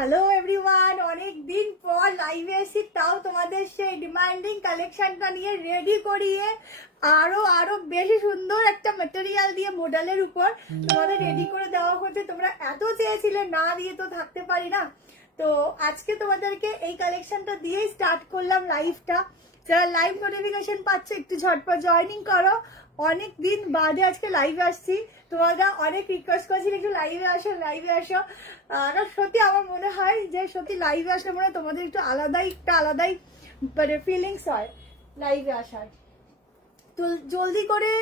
Hello everyone, অনেক দিন পর লাইভে এসেছি, তাও তোমাদের সেই ডিমান্ডিং কালেকশনটা নিয়ে রেডি করিয়ে আরো আরো বেশি সুন্দর একটা ম্যাটেরিয়াল দিয়ে মডেলের উপর তোমাদের রেডি করে দেওয়া হচ্ছে। তোমরা এত চেয়েছিলে, না দিয়ে তো থাকতে পারি না। তো আজকে তোমাদেরকে এই কালেকশনটা দিয়েই স্টার্ট করলাম লাইভটা। যারা লাইভ নোটিফিকেশন পাচ্ছ একটু ঝটপট জয়েনিং করো। অনেক দিন বাদে আজকে লাইভে আসছি, তোমরা অনেক রিকোয়েস্ট করছিল একটু লাইভে আসো লাইভে আসো। আর সত্যি আমার মনে হয় যে সত্যি লাইভে আসলে মনে হয় তোমাদের একটু আলাদাই মানে ফিলিংস হয় লাইভে আসার। তো জলদি করে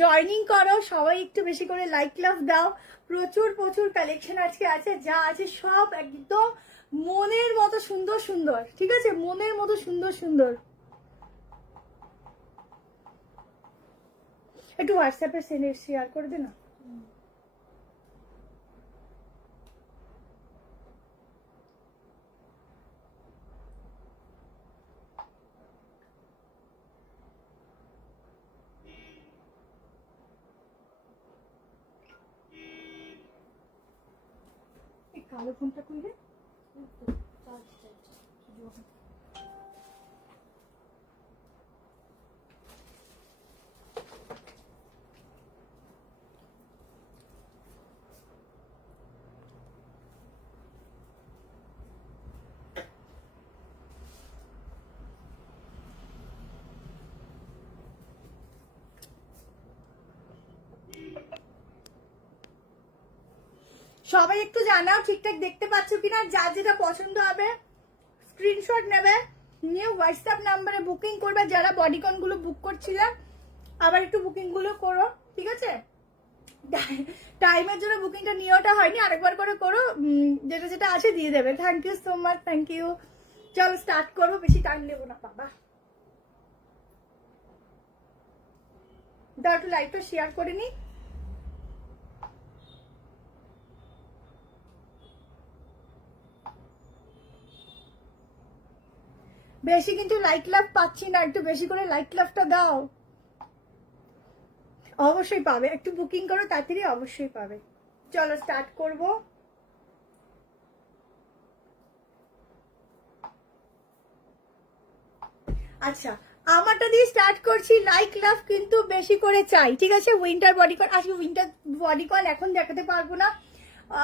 জয়েনিং করো, সবাই একটু বেশি করে লাইক লাভ দাও। প্রচুর প্রচুর কালেকশন আজকে আছে, যা আছে সব একদম মনের মতো সুন্দর সুন্দর, ঠিক আছে, মনের মতো সুন্দর সুন্দর। একটু হোয়াটসঅ্যাপে শেয়ার করে দে না। কালো ফোনটা কই রে? সবাই একটু জানাও ঠিকঠাক দেখতে পাচ্ছ কিনা। যার যেটা পছন্দ হবে স্ক্রিনশট নেবে, নিয়ে হোয়াটসঅ্যাপ নাম্বারে বুকিং করবে। যারা বডিকন গুলো বুক করছিলে আবার একটু বুকিং গুলো করো, ঠিক আছে। টাইমের জন্য বুকিংটা নিয়েওটা হয়নি, আরেকবার করে করো, যেটা যেটা আছে দিয়ে দেবে। Thank you so much, thank you. চলো স্টার্ট করবো, বেশি টাইম নেবো না বাবা। দাও একটু লাইভটা শেয়ার করে নি। বেশি কিন্তু লাইক লাভ পাচ্ছি না, একটু বেশি করে লাইক লাভটা দাও। অবশ্যই পাবে, একটু বুকিং করো তাড়াতাড়ি, অবশ্যই পাবে। চলো স্টার্ট করব। আচ্ছা, আমারটা দিয়ে স্টার্ট করছি। লাইক লাভ কিন্তু বেশি করে চাই, ঠিক আছে। উইন্টার বডিকন আজকে উইন্টার বডিকন এখন দেখাতে পারবো না,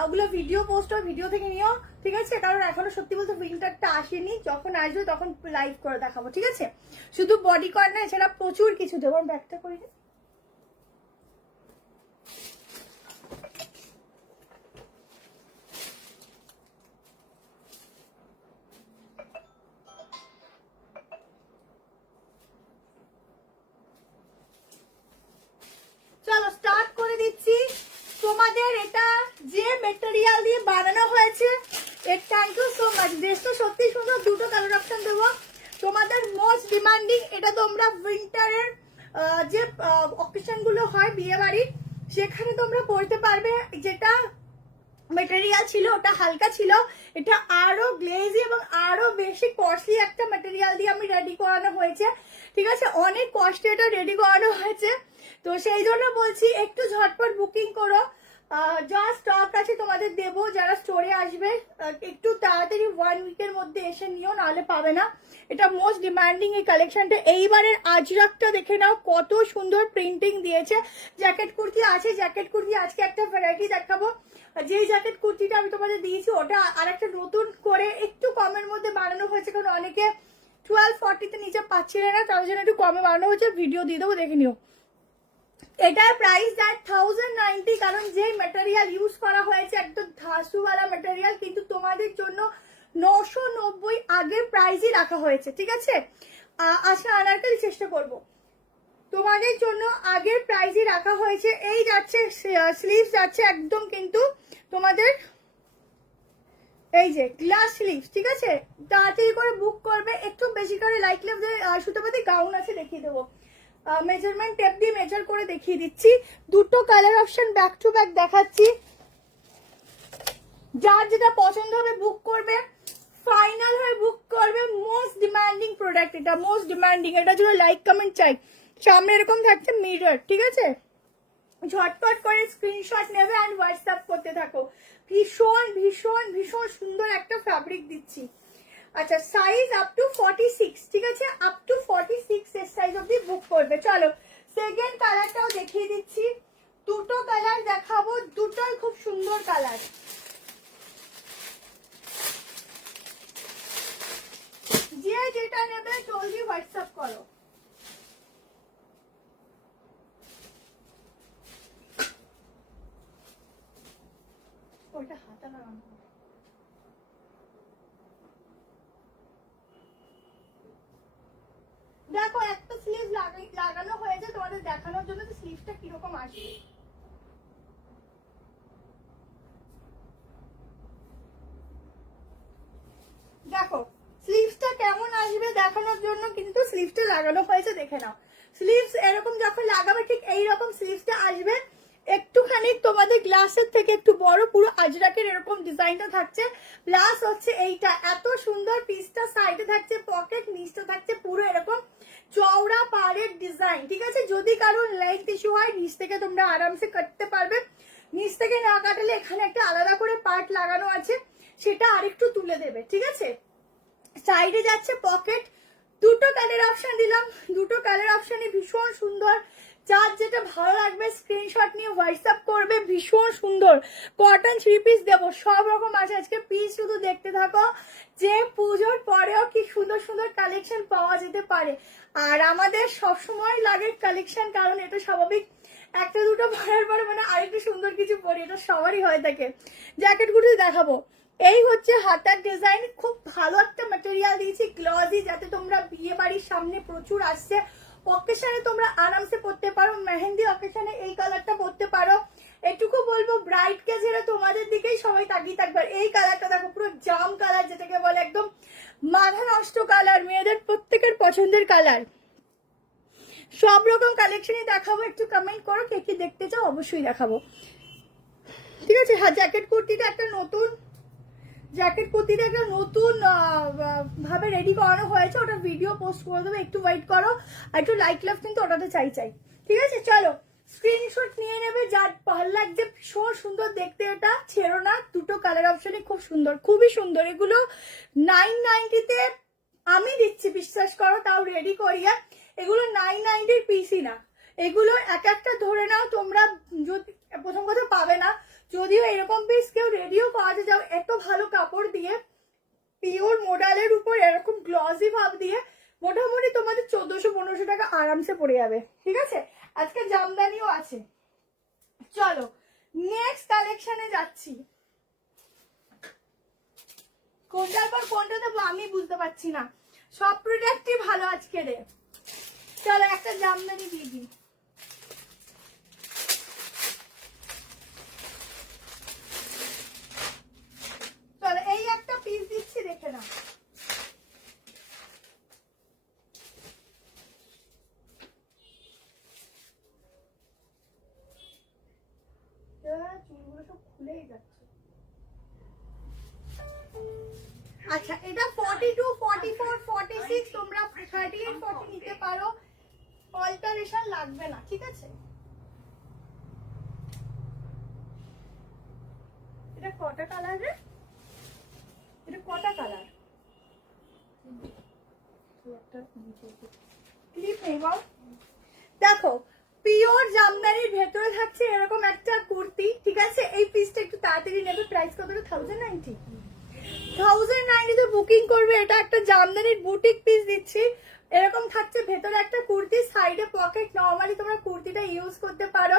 ওগুলো ভিডিও পোস্ট হয়, ভিডিও থেকে নিও, ঠিক আছে। কারণ এখনো সত্যি বলতে উইন্টারটা আসেনি, যখন আসবে তখন লাইভ করে দেখাবো, ঠিক আছে। শুধু বডিকন না, এছাড়া প্রচুর কিছু দেবো। ব্যাগটা করি। চলো স্টার্ট করে দিচ্ছি। তোমাদের এটা যে মেটেরিয়াল দিয়ে বানানো হয়েছে, থ্যাংক ইউ সো মাচ। ড্রেসটা সত্যি সুন্দর, দুটো কালার অপশন দেবো। তোমাদের মোস্ট ডিমান্ডিং, এটা তোমরা উইন্টারের যে অকেশন গুলো হয় বিয়ে বাড়ির, সেখানে তোমরা পরতে পারবে। যেটা মেটেরিয়াল ছিল ওটা হালকা ছিল, এটা আরো গ্লেজি এবং আরো বেশি কস্টলি একটা মেটেরিয়াল দিয়ে আমি রেডি করানো হয়েছে, ঠিক আছে। অনেক কষ্টে এটা রেডি করানো হয়েছে, তো সেই জন্য বলছি একটু ঝটপট বুকিং করো। যা স্টক আছে তোমাদের দেবো, যারা স্টোরে আসবে একটু তাড়াতাড়ি 1 উইকের মধ্যে এসে নিও, নাহলে পাবে না। এটা মোস্ট ডিমান্ডিং এই কালেকশনটা। এইবারের আজরাকটা দেখে নাও, কত সুন্দর প্রিন্টিং দিয়েছে। জ্যাকেট কুর্তি আছে, জ্যাকেট কুর্তি আজকে একটা ভ্যারাইটি দেখাবো। যেই জ্যাকেট কুর্তিটা আমি তোমাদের দিয়েছি ওটা আর একটা নতুন করে একটু কমের মধ্যে বানানো হয়েছে, কারণ অনেকে 1240 নিচে পাচ্ছিলে না, তার জন্য একটু কমে বানানো হয়েছে। ভিডিও দিয়ে দেবো, দেখে নিও। এটার প্রাইস দ্যাট 1090, কারণ যে ম্যাটেরিয়াল ইউজ করা হয়েছে একদম ধাসুওয়ালা ম্যাটেরিয়াল, কিন্তু তোমাদের জন্য 990 আগের প্রাইসই রাখা হয়েছে, ঠিক আছে। আজকে আনারকলি চেষ্টা করব, তোমাদের জন্য আগের প্রাইসই রাখা হয়েছে। এই যাচ্ছে স্লিভস যাচ্ছে একদম কিন্তু তোমাদের এই যে গ্লাস স্লিভস, ঠিক আছে। তাড়াতাড়ি করে বুক করবে, একটু বেশি করে লাইক লাভ। সুতোপাতি গাউন আছে, দেখিয়ে দেবো। মেজারমেন্ট টেপ দিয়ে মেজার করে দেখিয়ে দিচ্ছি। দুটো colour option back to back দেখাচ্ছি। যার যেটা পছন্দ হবে বুক করবে, ফাইনাল হয়ে বুক করবে। মোস্ট ডিমান্ডিং প্রোডাক্ট এটা, মোস্ট ডিমান্ডিং। এটার জন্য লাইক কমেন্ট চাই। সামনে এরকম থাকছে মিরর, ঠিক আছে। ঝটপট করে স্ক্রিনশট নেবে আর হোয়াটসঅ্যাপ করতে থাকো। ভীষণ ভীষণ ভীষণ সুন্দর একটা ফ্যাব্রিক দিচ্ছি। আচ্ছা, সাইজ আপ টু 46, ঠিক আছে, আপ টু 46 এর সাইজ অবধি বুক করবে। চলো সেকেন্ড কালারটাও দেখিয়ে দিচ্ছি। দুটো কালার দেখাবো, দুটোই খুব সুন্দর কালার। যে যেটা নেবে জলদি হোয়াটসঅ্যাপ করো। ওটা হাতা লাগানো, দেখো একটা স্লিভ লাগানো হয়েছে তোমাদের দেখানোর জন্য যে স্লিভটা কিরকম আসবে। দেখো স্লিভসটা কেমন আসবে দেখানোর জন্য কিন্তু স্লিভসটা লাগানো হয়েছে, দেখে নাও। স্লিভস এরকম যখন লাগাবে ঠিক এইরকম স্লিভসটা আসবে, একটুখানি তোমাদের গ্লাসের থেকে একটু বড়, পুরো আজরাকের এরকম ডিজাইনটা থাকছে। প্লাস হচ্ছে এইটা এত সুন্দর পিসটা, সাইডে থাকছে পকেট, নিচটা থাকছে পুরো এরকম চওড়া পাড়ের ডিজাইন, ঠিক আছে। যদি কারোর লেন্থ ইস্যু হয় নিচ থেকে তোমরা আরামসে কাটতে পারবে। নিচ থেকে না কাটলে এখানে একটা আলাদা করে পার্ট লাগানো আছে, সেটা আরেকটু তুলে দেবে, ঠিক আছে। সাইডে যাচ্ছে পকেট, দুটো কালার অপশন দিলাম, দুটো কালার অপশনে ভীষণ সুন্দর। যার যেটা ভালো লাগবে স্ক্রিনশট নিয়ে হোয়াটসঅ্যাপ করবে। ভীষণ সুন্দর কটন 3 পিস দেবো, সব রকম আছে আজকে পিস, শুধু দেখতে থাকো যে পুজোর পরেও কি সুন্দর সুন্দর কালেকশন পাওয়া যেতে পারে। আর আমাদের সবসময় লাগে কালেকশন, কারণ এটা স্বাভাবিক, একটা দুটো পরার পরে মানে আরেকটু সুন্দর কিছু পরি, এটা সবারই হয়ে থাকে। জ্যাকেটগুলো দেখাবো। এই হচ্ছে হাতার ডিজাইন, খুব ভালো একটা ম্যাটেরিয়াল দিয়েছি, গ্লজি, যাতে তোমরা বিয়ে বাড়ির সামনে প্রচুর আসছে, অকেশনে তোমরা আরামসে পরতে পারো। মেহেন্দি অকেশনে এই কালারটা পরতে পারো। এটুকু বলবো ব্রাইট কে ছেড়ে তোমাদের দিকেই সবাই তাকিয়ে থাকবে। এই কালারটা দেখো, পুরো জাম কালার, যেটাকে বলে একদম মাথা নষ্ট কালার, মেয়েদের প্রত্যেকের পছন্দের কালার। সব রকম কালেকশনই দেখাবো, একটু কমেন্ট করো কে কি দেখতে চাও, অবশ্যই দেখাবো, ঠিক আছে। হ্যাঁ, জ্যাকেট কুর্তিটা একটা নতুন ভাবে রেডি করানো হয়েছে, ওটা ভিডিও পোস্ট করে দেবো, একটু ওয়েট করো। আর একটু লাইক লাভ কিন্তু ওটাতে চাই, ঠিক আছে। চলো স্ক্রিনশট নিয়ে নেবে, যার ভালো লাগছে, ভীষণ সুন্দর দেখতে, এটা ছেড়ো না। দুটো কালার অপশনই খুব সুন্দর, খুবই সুন্দর। এগুলো 990-তে আমি দিচ্ছি, বিশ্বাস করো, তাও রেডি করিয়ে। এগুলো 990-র পিসই না, এগুলো এক একটা ধরে নাও তোমরা, যদি প্রথম কথা পাবে না, যদিও এরকম পিস কেউ রেডিও করাতে যাও, এত ভালো কাপড় দিয়ে পিওর মোডালের উপর এরকম গ্লসি ভাব দিয়ে মোটামুটি তোমাদের 1400-1500 টাকা আরামসে পড়ে যাবে, ঠিক আছে। আজকে জামদানিও আছে। চলো নেক্সট কালেকশনে যাচ্ছি। কোনটার পর কোনটা দেবো আমি বুঝতে পারছি না, সব প্রোডাক্টই ভালো আজকে রে। চলো একটা জামদানি দিয়ে দিই। চলো এই একটা পিস দিচ্ছি, দেখে নাও। চুলগুলো সব খুলেই যাচ্ছে। আচ্ছা, এটা 42, 44, 46 তোমরা 38, 40 নিতে পারো, অল্টারেশন লাগবে না, ঠিক আছে। এটা কটা কালার রে? এটা কটা কালার? ক্লিপ নেই বল। দেখো পিওর জামদানির ভেতরে থাকছে এরকম একটা কুর্তি, ঠিক আছে। এই পিসটা একটু তাড়াতাড়ি নেবে। প্রাইস কত? 1090। 1090 বুকিং করবে। এটা একটা জামদানির বুটিক পিস দিচ্ছি, এরকম থাকছে ভেতরে একটা কুর্তি, সাইডে পকেট, নর্মালি তোমরা কুর্তিটা ইউজ করতে পারো।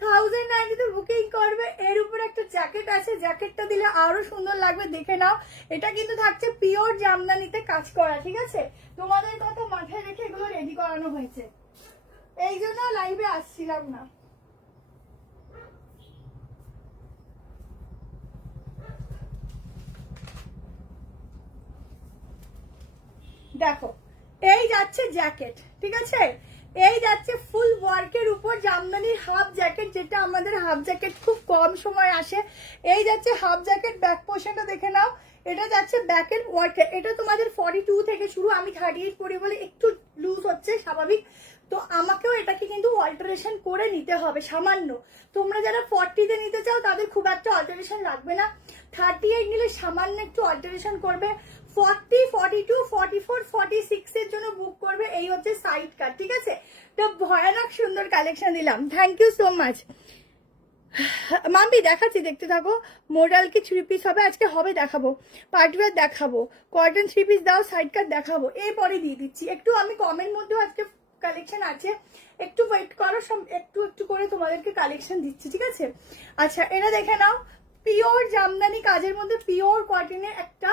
1090 বুকিং করবে। এর উপর একটা জ্যাকেট আছে, জ্যাকেটটা দিলে আরো সুন্দর লাগবে, দেখে নাও। এটা কিন্তু থাকছে পিওর জামদানিতে কাজ করা, ঠিক আছে। তোমাদের কথা মাথায় রেখে এগুলো রেডি করানো হয়েছে, এই জন্য লাইভে আসছিলাম না। দেখো এই যাচ্ছে জ্যাকেট, ঠিক আছে। এই যাচ্ছে ফুল ওয়ার্কের উপর জামদানির হাফ জ্যাকেট, যেটা আমাদের হাফ জ্যাকেট খুব কম সময় আসে। এই যাচ্ছে হাফ জ্যাকেট, ব্যাক পোর্শনটা দেখে নাও। এটা যাচ্ছে ব্যাকের ওয়ার্কের। এটা তোমাদের 42 থেকে শুরু, আমি 38 পরি বলে একটু লুজ হচ্ছে, স্বাভাবিক। তো আমাকেও এটাকে কিন্তু অল্টারেশন করে নিতে হবে সামান্য। তোমরা যারা 40-তে নিতে চাও তাদের খুব একটা অল্টারেশন লাগবে না, 38 নিলে সামান্য একটু অল্টারেশন করবে। 40, 42, 44, 46 এর জন্য বুক করবে। এই হচ্ছে সাইড কাট, ঠিক আছে? তো ভয়ানক সুন্দর কালেকশন দিলাম, thank you so much. Mampi দেখাচ্ছি, দেখতে থাকো। মোডাল কি 3 পিস হবে আজকে? হবে, দেখাবো। পার্টিওয়ার দেখাবো, কটন 3 পিস দাও, সাইড কাট দেখাবো, এরপরে দিয়ে দিচ্ছি। একটু আমি কমের মধ্যেও আজকে কালেকশন আছে, একটু ওয়েট করো, সব একটু একটু করে তোমাদেরকে কালেকশন দিচ্ছি, ঠিক আছে? আচ্ছা, এটা দেখে নাও, পিওর জামদানি কাজের মধ্যে পিওর কটনের একটা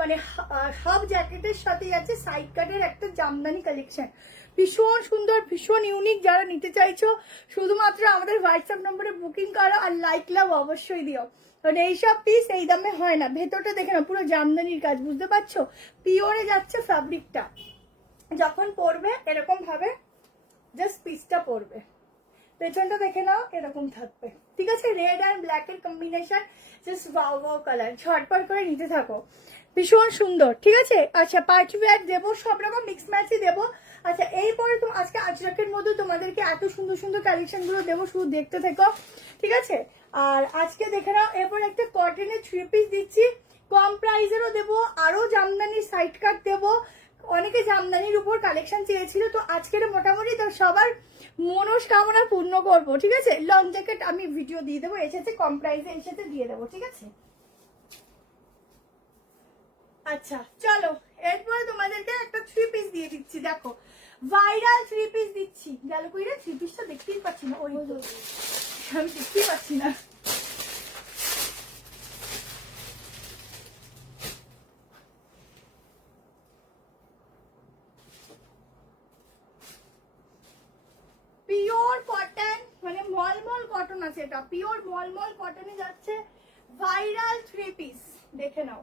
মানে হাফ জ্যাকেটের সাথে আছে সাইড কাটের একটা জামদানি কালেকশন, ভীষণ সুন্দর, ভীষণ ইউনিক। যারা নিতে চাইছো শুধুমাত্র আমাদের হোয়াটসঅ্যাপ নম্বরে বুকিং করো, আর লাইক লাভ অবশ্যই দিও, কারণ এইসব পিস এই দামে হয় না। ভেতরটা দেখে না, পুরো জামদানির কাজ, বুঝতে পারছো? পিওরে যাচ্ছে ফ্যাব্রিকটা, যখন পরবে এরকম ভাবে জাস্ট পিসটা পরবে, পেছনটা দেখে নাও এরকম থাকবে, ঠিক আছে? রেড অ্যান্ড ব্ল্যাক এর combination, just wow wow colour, ঝটপট করে নিতে থাকো, ভীষণ সুন্দর, ঠিক আছে? আচ্ছা, পার্টি ওয়্যার দেবো, সব রকম মিক্স ম্যাচই দেবো। আচ্ছা, এরপরে তো আজকে আজরাকের মধ্যে তোমাদেরকে এত সুন্দর সুন্দর কালেকশন গুলো দেবো, শুধু দেখতে থেকো, ঠিক আছে? আর আজকে দেখে নাও, এরপর একটা কটনের 3 পিস দিচ্ছি, কম প্রাইসেরও দেবো, আরো জামদানির সাইড কাট দেবো। অনেকে জামদানির উপর কালেকশন চেয়েছিল, তো আজকের মোটামুটি তো সবার মনস্কামনা পূর্ণ করবো, ঠিক আছে? লং জ্যাকেট আমি ভিডিও দিয়ে দেবো, এসেছে কম প্রাইসে, এসেছে দিয়ে দেবো, ঠিক আছে? আচ্ছা চলো, এরপরে তোমাদেরকে একটা 3 পিস দিয়ে দিচ্ছি, দেখো ভাইরাল 3 পিস দিচ্ছি। গেল কইরে 3 পিসটা দেখতেই পাচ্ছি না, ওই আমি দেখতেই পাচ্ছি না। পিওর কটন, মানে মলমল কটন আছে, এটা পিওর মলমল কটনে যাচ্ছে ভাইরাল 3 পিস, দেখে নাও।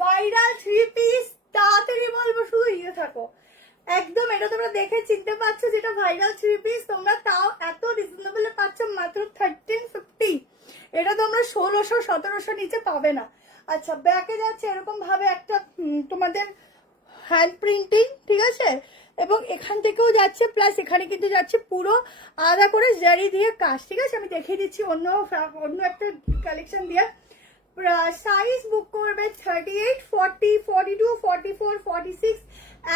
ভাইরাল 3 পিস, তাড়াতাড়ি বলবো, শুধু ইয়ে থাকো একদম। এটা তোমরা দেখে চিনতে পারছো যেটা ভাইরাল 3 পিস, তোমরা তাও এত রিজনেবলে পাচ্ছ মাত্র 1350। এটা তোমরা 1600-1700 নিচে পাবে না। আচ্ছা, ব্যাকে যাচ্ছে এরকম ভাবে একটা তোমাদের হ্যান্ড প্রিন্টিং, ঠিক আছে? এবং এখান থেকেও যাচ্ছে, প্লাস এখানে কিন্তু যাচ্ছে পুরো আলাদা করে জারি দিয়ে কাজ, ঠিক আছে? আমি দেখিয়ে দিচ্ছি অন্য একটা কালেকশন দিয়ে। সাইজ বুক করবে 38, 40, 42, 44, 46,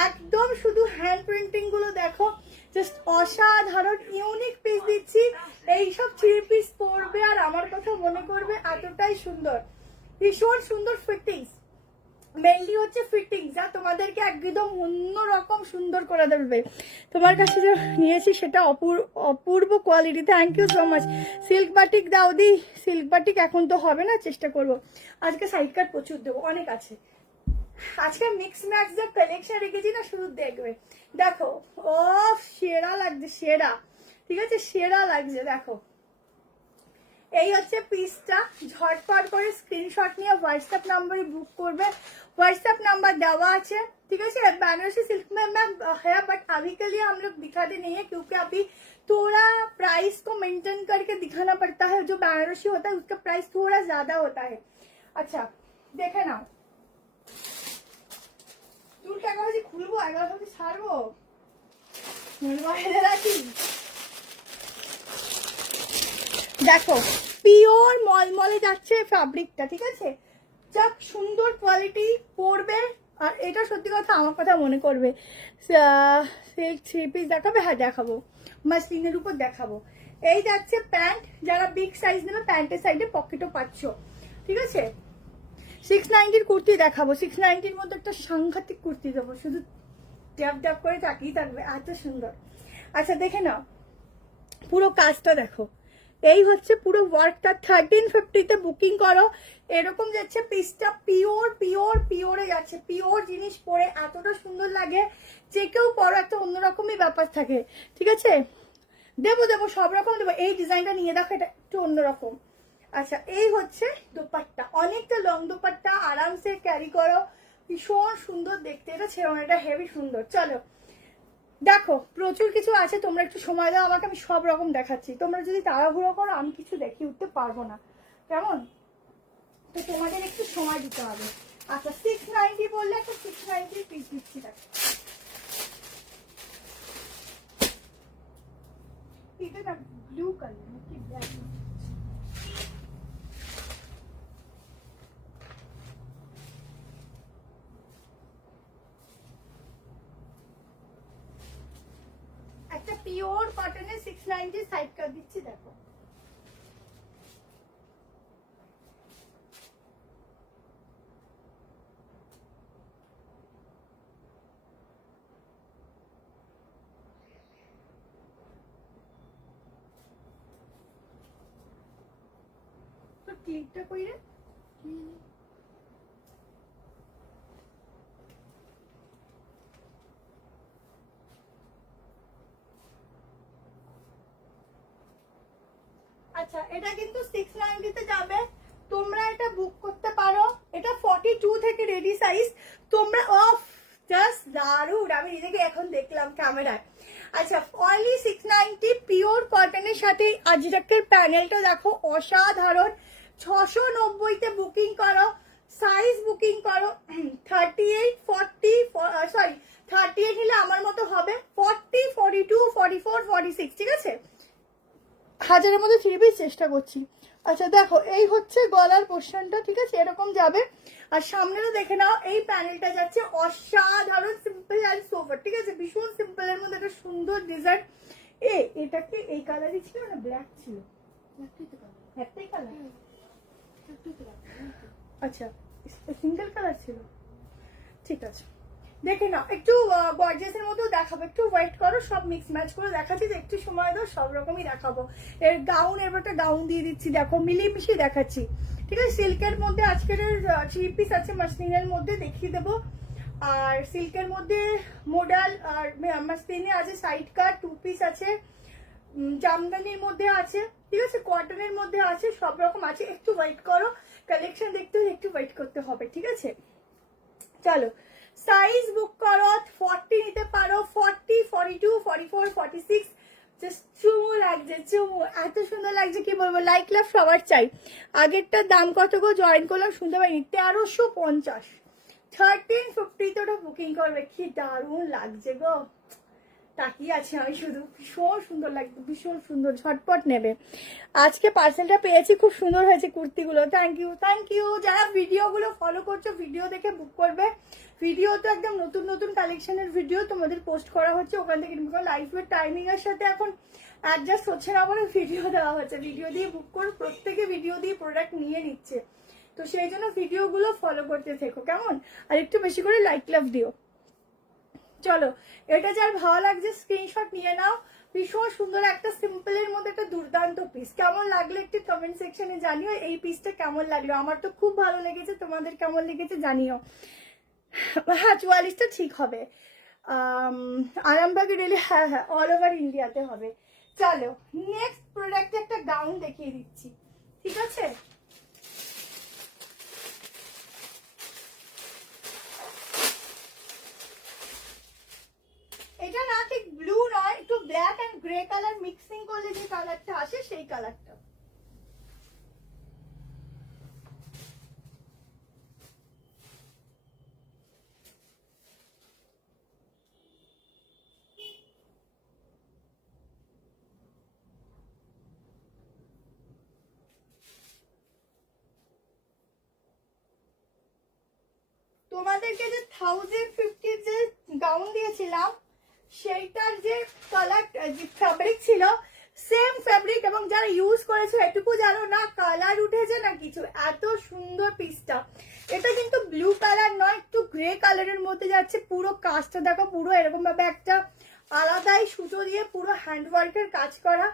একদম শুধু হ্যান্ড প্রিন্টিং গুলো দেখো, জাস্ট অসাধারণ ইউনিক পিস দিচ্ছি। এইসব 3 পিস পরবে আর আমার কথা মনে করবে, এতটাই সুন্দর, ভীষণ সুন্দর ফিটিংস, মেইনলি হচ্ছে ফিটিং যা তোমাদেরকে একদম অন্যরকম সুন্দর করে দেবে। তোমার কাছে যা নিয়েছি সেটা অপূর্ব quality, thank you so much. Silk batik দাও দি, সিল্ক বাটিক এখন তো হবে না, চেষ্টা করবো। আজকে সাইড কাট প্রচুর দেবো, অনেক আছে। আজকে মিক্স ম্যাচ যে কালেকশন রেখেছি না, শুধু দেখবে, দেখো ও সেরা লাগছে, সেরা, ঠিক আছে? সেরা লাগছে, দেখো। এই হচ্ছে পিসটা, ঝটপট করে স্ক্রিনশট নিয়ে হোয়াটসঅ্যাপ নাম্বারে বুক করবে, व्हाट्सएप नंबर देवा है, ठीक है। बनारसी सिल्क में मैम है, बट अभी के लिए हम लोग दिखाते नहीं है क्योंकि अभी थोड़ा प्राइस को मेंटेन करके दिखाना पड़ता है। जो बनारसी होता है उसका प्राइस थोड़ा ज्यादा होता है। अच्छा देखे ना, চুলটা এগারো খুলবো, 11 ছাড়বো, দেখো পিওর মলমলে যাচ্ছে ফ্যাব্রিকটা, ঠিক আছে। যাক সুন্দর কোয়ালিটি, পরবে আর এটা সত্যি কথা আমার কথা মনে করবে। সিল্ক 3 পিস দেখাবে, হ্যাঁ দেখাবো, মাসলিনের উপর দেখাবো। এই যাচ্ছে প্যান্ট, যারা বিগ সাইজ নেবে প্যান্টের সাইডে পকেটও পাচ্ছ, ঠিক আছে। 690 কুর্তি দেখাবো, 690 মধ্যে একটা সাংঘাতিক কুর্তি দেবো, শুধু ট্যাপ ট্যাপ করে তাকিয়ে থাকবে, এত সুন্দর। আচ্ছা দেখে নাও পুরো কাজটা দেখো, এই হচ্ছে পুরো ওয়ার্কটা। 1350-তে বুকিং করো। এরকম যাচ্ছে পিসটা, পিওর পিওর পিওরে যাচ্ছে। পিওর জিনিস পরে এতটা সুন্দর লাগে, যে কেউ পরো একটা অন্যরকমই ব্যাপার থাকে। ঠিক আছে, দেবো দেবো সব রকম দেবো। এই ডিজাইনটা নিয়ে দেখো, এটা একটু অন্যরকম। আচ্ছা, এই হচ্ছে দোপাট্টা, অনেকটা লং দোপাট্টা, আরামসে ক্যারি করো, ভীষণ সুন্দর দেখতে। এটা ছেড়ো না, এটা হেভি সুন্দর। চলো দেখো, প্রচুর কিছু আছে, তোমরা একটু সময় দাও আমাকে, আমি সব রকম দেখাচ্ছি। তোমরা যদি তাড়াহুড়ো করো আমি কিছু দেখিয়ে উঠতে পারবো না, কেমন? তো তোমাদের একটু সময় দিতে হবে। আচ্ছা, 690 বললে একটা 690 পিস দিচ্ছি। দেখো এটা না ব্লু কালার নাকি ব্ল্যাক, একটা পিওর কটনের 690 সাইড কাট দিচ্ছি। দেখো তো ক্লিকটা কইরে আচ্ছা, এটা কিন্তু 690 তে যাবে। তোমরা এটা বুক করতে পারো। এটা 42 থেকে রেডি সাইজ। তোমরা অফ জাস্ট দারুণ, আমি নিজেকে এখন দেখলাম ক্যামেরায়। আচ্ছা, অনলি 690 পিওর কটনের সাথে আজরাকের প্যানেলটা দেখো, অসাধারণ। 690 তে বুকিং করো, সাইজ বুকিং করো। 38, 40, সরি 38 নিলে আমার মতো হবে, 40, 42, 44, 46, ঠিক আছে? হাজারের মধ্যে 3 পিস চেষ্টা করছি। আচ্ছা দেখো, এই হচ্ছে গলার পোর্শনটা, ঠিক আছে, এরকম যাবে। আর সামনেটা দেখে নাও, এই প্যানেলটা যাচ্ছে অসাধারণ, সিম্পল অ্যান্ড সোবার, ঠিক আছে, ভীষণ সিম্পলের মধ্যে একটা সুন্দর ডিজাইন। এটা কি এই কালারই ছিল না ব্ল্যাক ছিল? একটাই কালার। আচ্ছা, সিঙ্গেল কালার ছিল, ঠিক আছে। দেখে নাও, একটু গর্জিয়াসের মধ্যেও দেখাবো, একটু ওয়েট করো, সব মিক্স ম্যাচ করে দেখাচ্ছি, যে একটু সময় দাও, সব রকমই দেখাবো। এর গাউন, এর একটা গাউন দিয়ে দিচ্ছি, দেখো মিলিয়ে দেখাচ্ছি, ঠিক আছে। সিল্কের মধ্যে আজকের 3 পিস আছে, মাসলিনের মধ্যে দেখিয়ে দেবো। আর সিল্কের মধ্যে মোডাল, আর মাসলিনে আছে সাইড কাট 2 পিস আছে, জামদানির মধ্যে আছে, ঠিক আছে, কটনের মধ্যে আছে, সব রকম আছে। একটু ওয়েট করো, কালেকশন দেখতে হলে একটু ওয়েট করতে হবে, ঠিক আছে। চলো, সাইজ বুক করো, 40 নিতে পারো, 40, 42, 44, 46। জাস্ট চুমু লাগছে, চুমু, এত সুন্দর লাগছে কি বলবো। লাইক লাভ সবার চাই। আগেরটার দাম কত গো? জয়েন করলাম, শুনতে পাইনি, 1350। 1350 তো ওটা বুকিং করবে, কি দারুণ লাগছে গো, তাকিয়ে আছে আমি শুধু, ভীষণ সুন্দর লাগছে, ভীষণ সুন্দর, ঝটপট নেবে। আজকে পার্সেলটা পেয়েছি, খুব সুন্দর হয়েছে কুর্তিগুলো। Thank you, thank you. যারা ভিডিওগুলো ফলো করছো, ভিডিও দেখে বুক করবে। ভিডিও তো একদম নতুন নতুন কালেকশনের ভিডিও তোমাদের পোস্ট করা হচ্ছে, ওখান থেকে লাইফের টাইমিং এর সাথে এখন অ্যাডজাস্ট হচ্ছে না বলে ভিডিও দেওয়া হচ্ছে। ভিডিও দিয়ে বুক করে প্রত্যেকে ভিডিও দিয়ে প্রোডাক্ট নিয়ে নিচ্ছে, তো সেই জন্য ভিডিওগুলো ফলো করতে থেকো, কেমন? আর একটু বেশি করে লাইক লাভ দিও। চলো, এটা যার ভালো লাগছে স্ক্রিনশট নিয়ে নাও। ভীষণ সুন্দর একটা সিম্পলের মধ্যে একটা দুর্দান্ত পিস। কেমন লাগলো একটু কমেন্ট সেকশনে জানিও, এই পিসটা কেমন লাগলো। আমার তো খুব ভালো লেগেছে, তোমাদের কেমন লেগেছে জানিও। হ্যাঁ, 44টা ঠিক হবে। আরামবাগে রেলে, হ্যাঁ হ্যাঁ, অল ওভার ইন্ডিয়াতে হবে। চলো, নেক্সট প্রোডাক্টে একটা গাউন দেখিয়ে দিচ্ছি, ঠিক আছে। এটা না ঠিক ব্লু নয়, একটু black and grey colour mixing করলে যে কালারটা আসে, সেই কালারটা। তোমাদেরকে যে 1050 যে গাউন দিয়েছিলাম, সেইটার যে কালার, যে ফ্যাব্রিক ছিল, সেম ফ্যাব্রিক, এবং যারা ইউজ করেছে এটুকু জানো না কালার উঠেছে না কিছু, এত সুন্দর পিসটা। এটা কিন্তু ব্লু কালার নয়, একটু গ্রে কালারের মধ্যে যাচ্ছে। পুরো কাজটা দেখো, পুরো এরকম ভাবে একটা আলাদাই সুতো দিয়ে পুরো হ্যান্ডওয়ার্কের কাজ করা,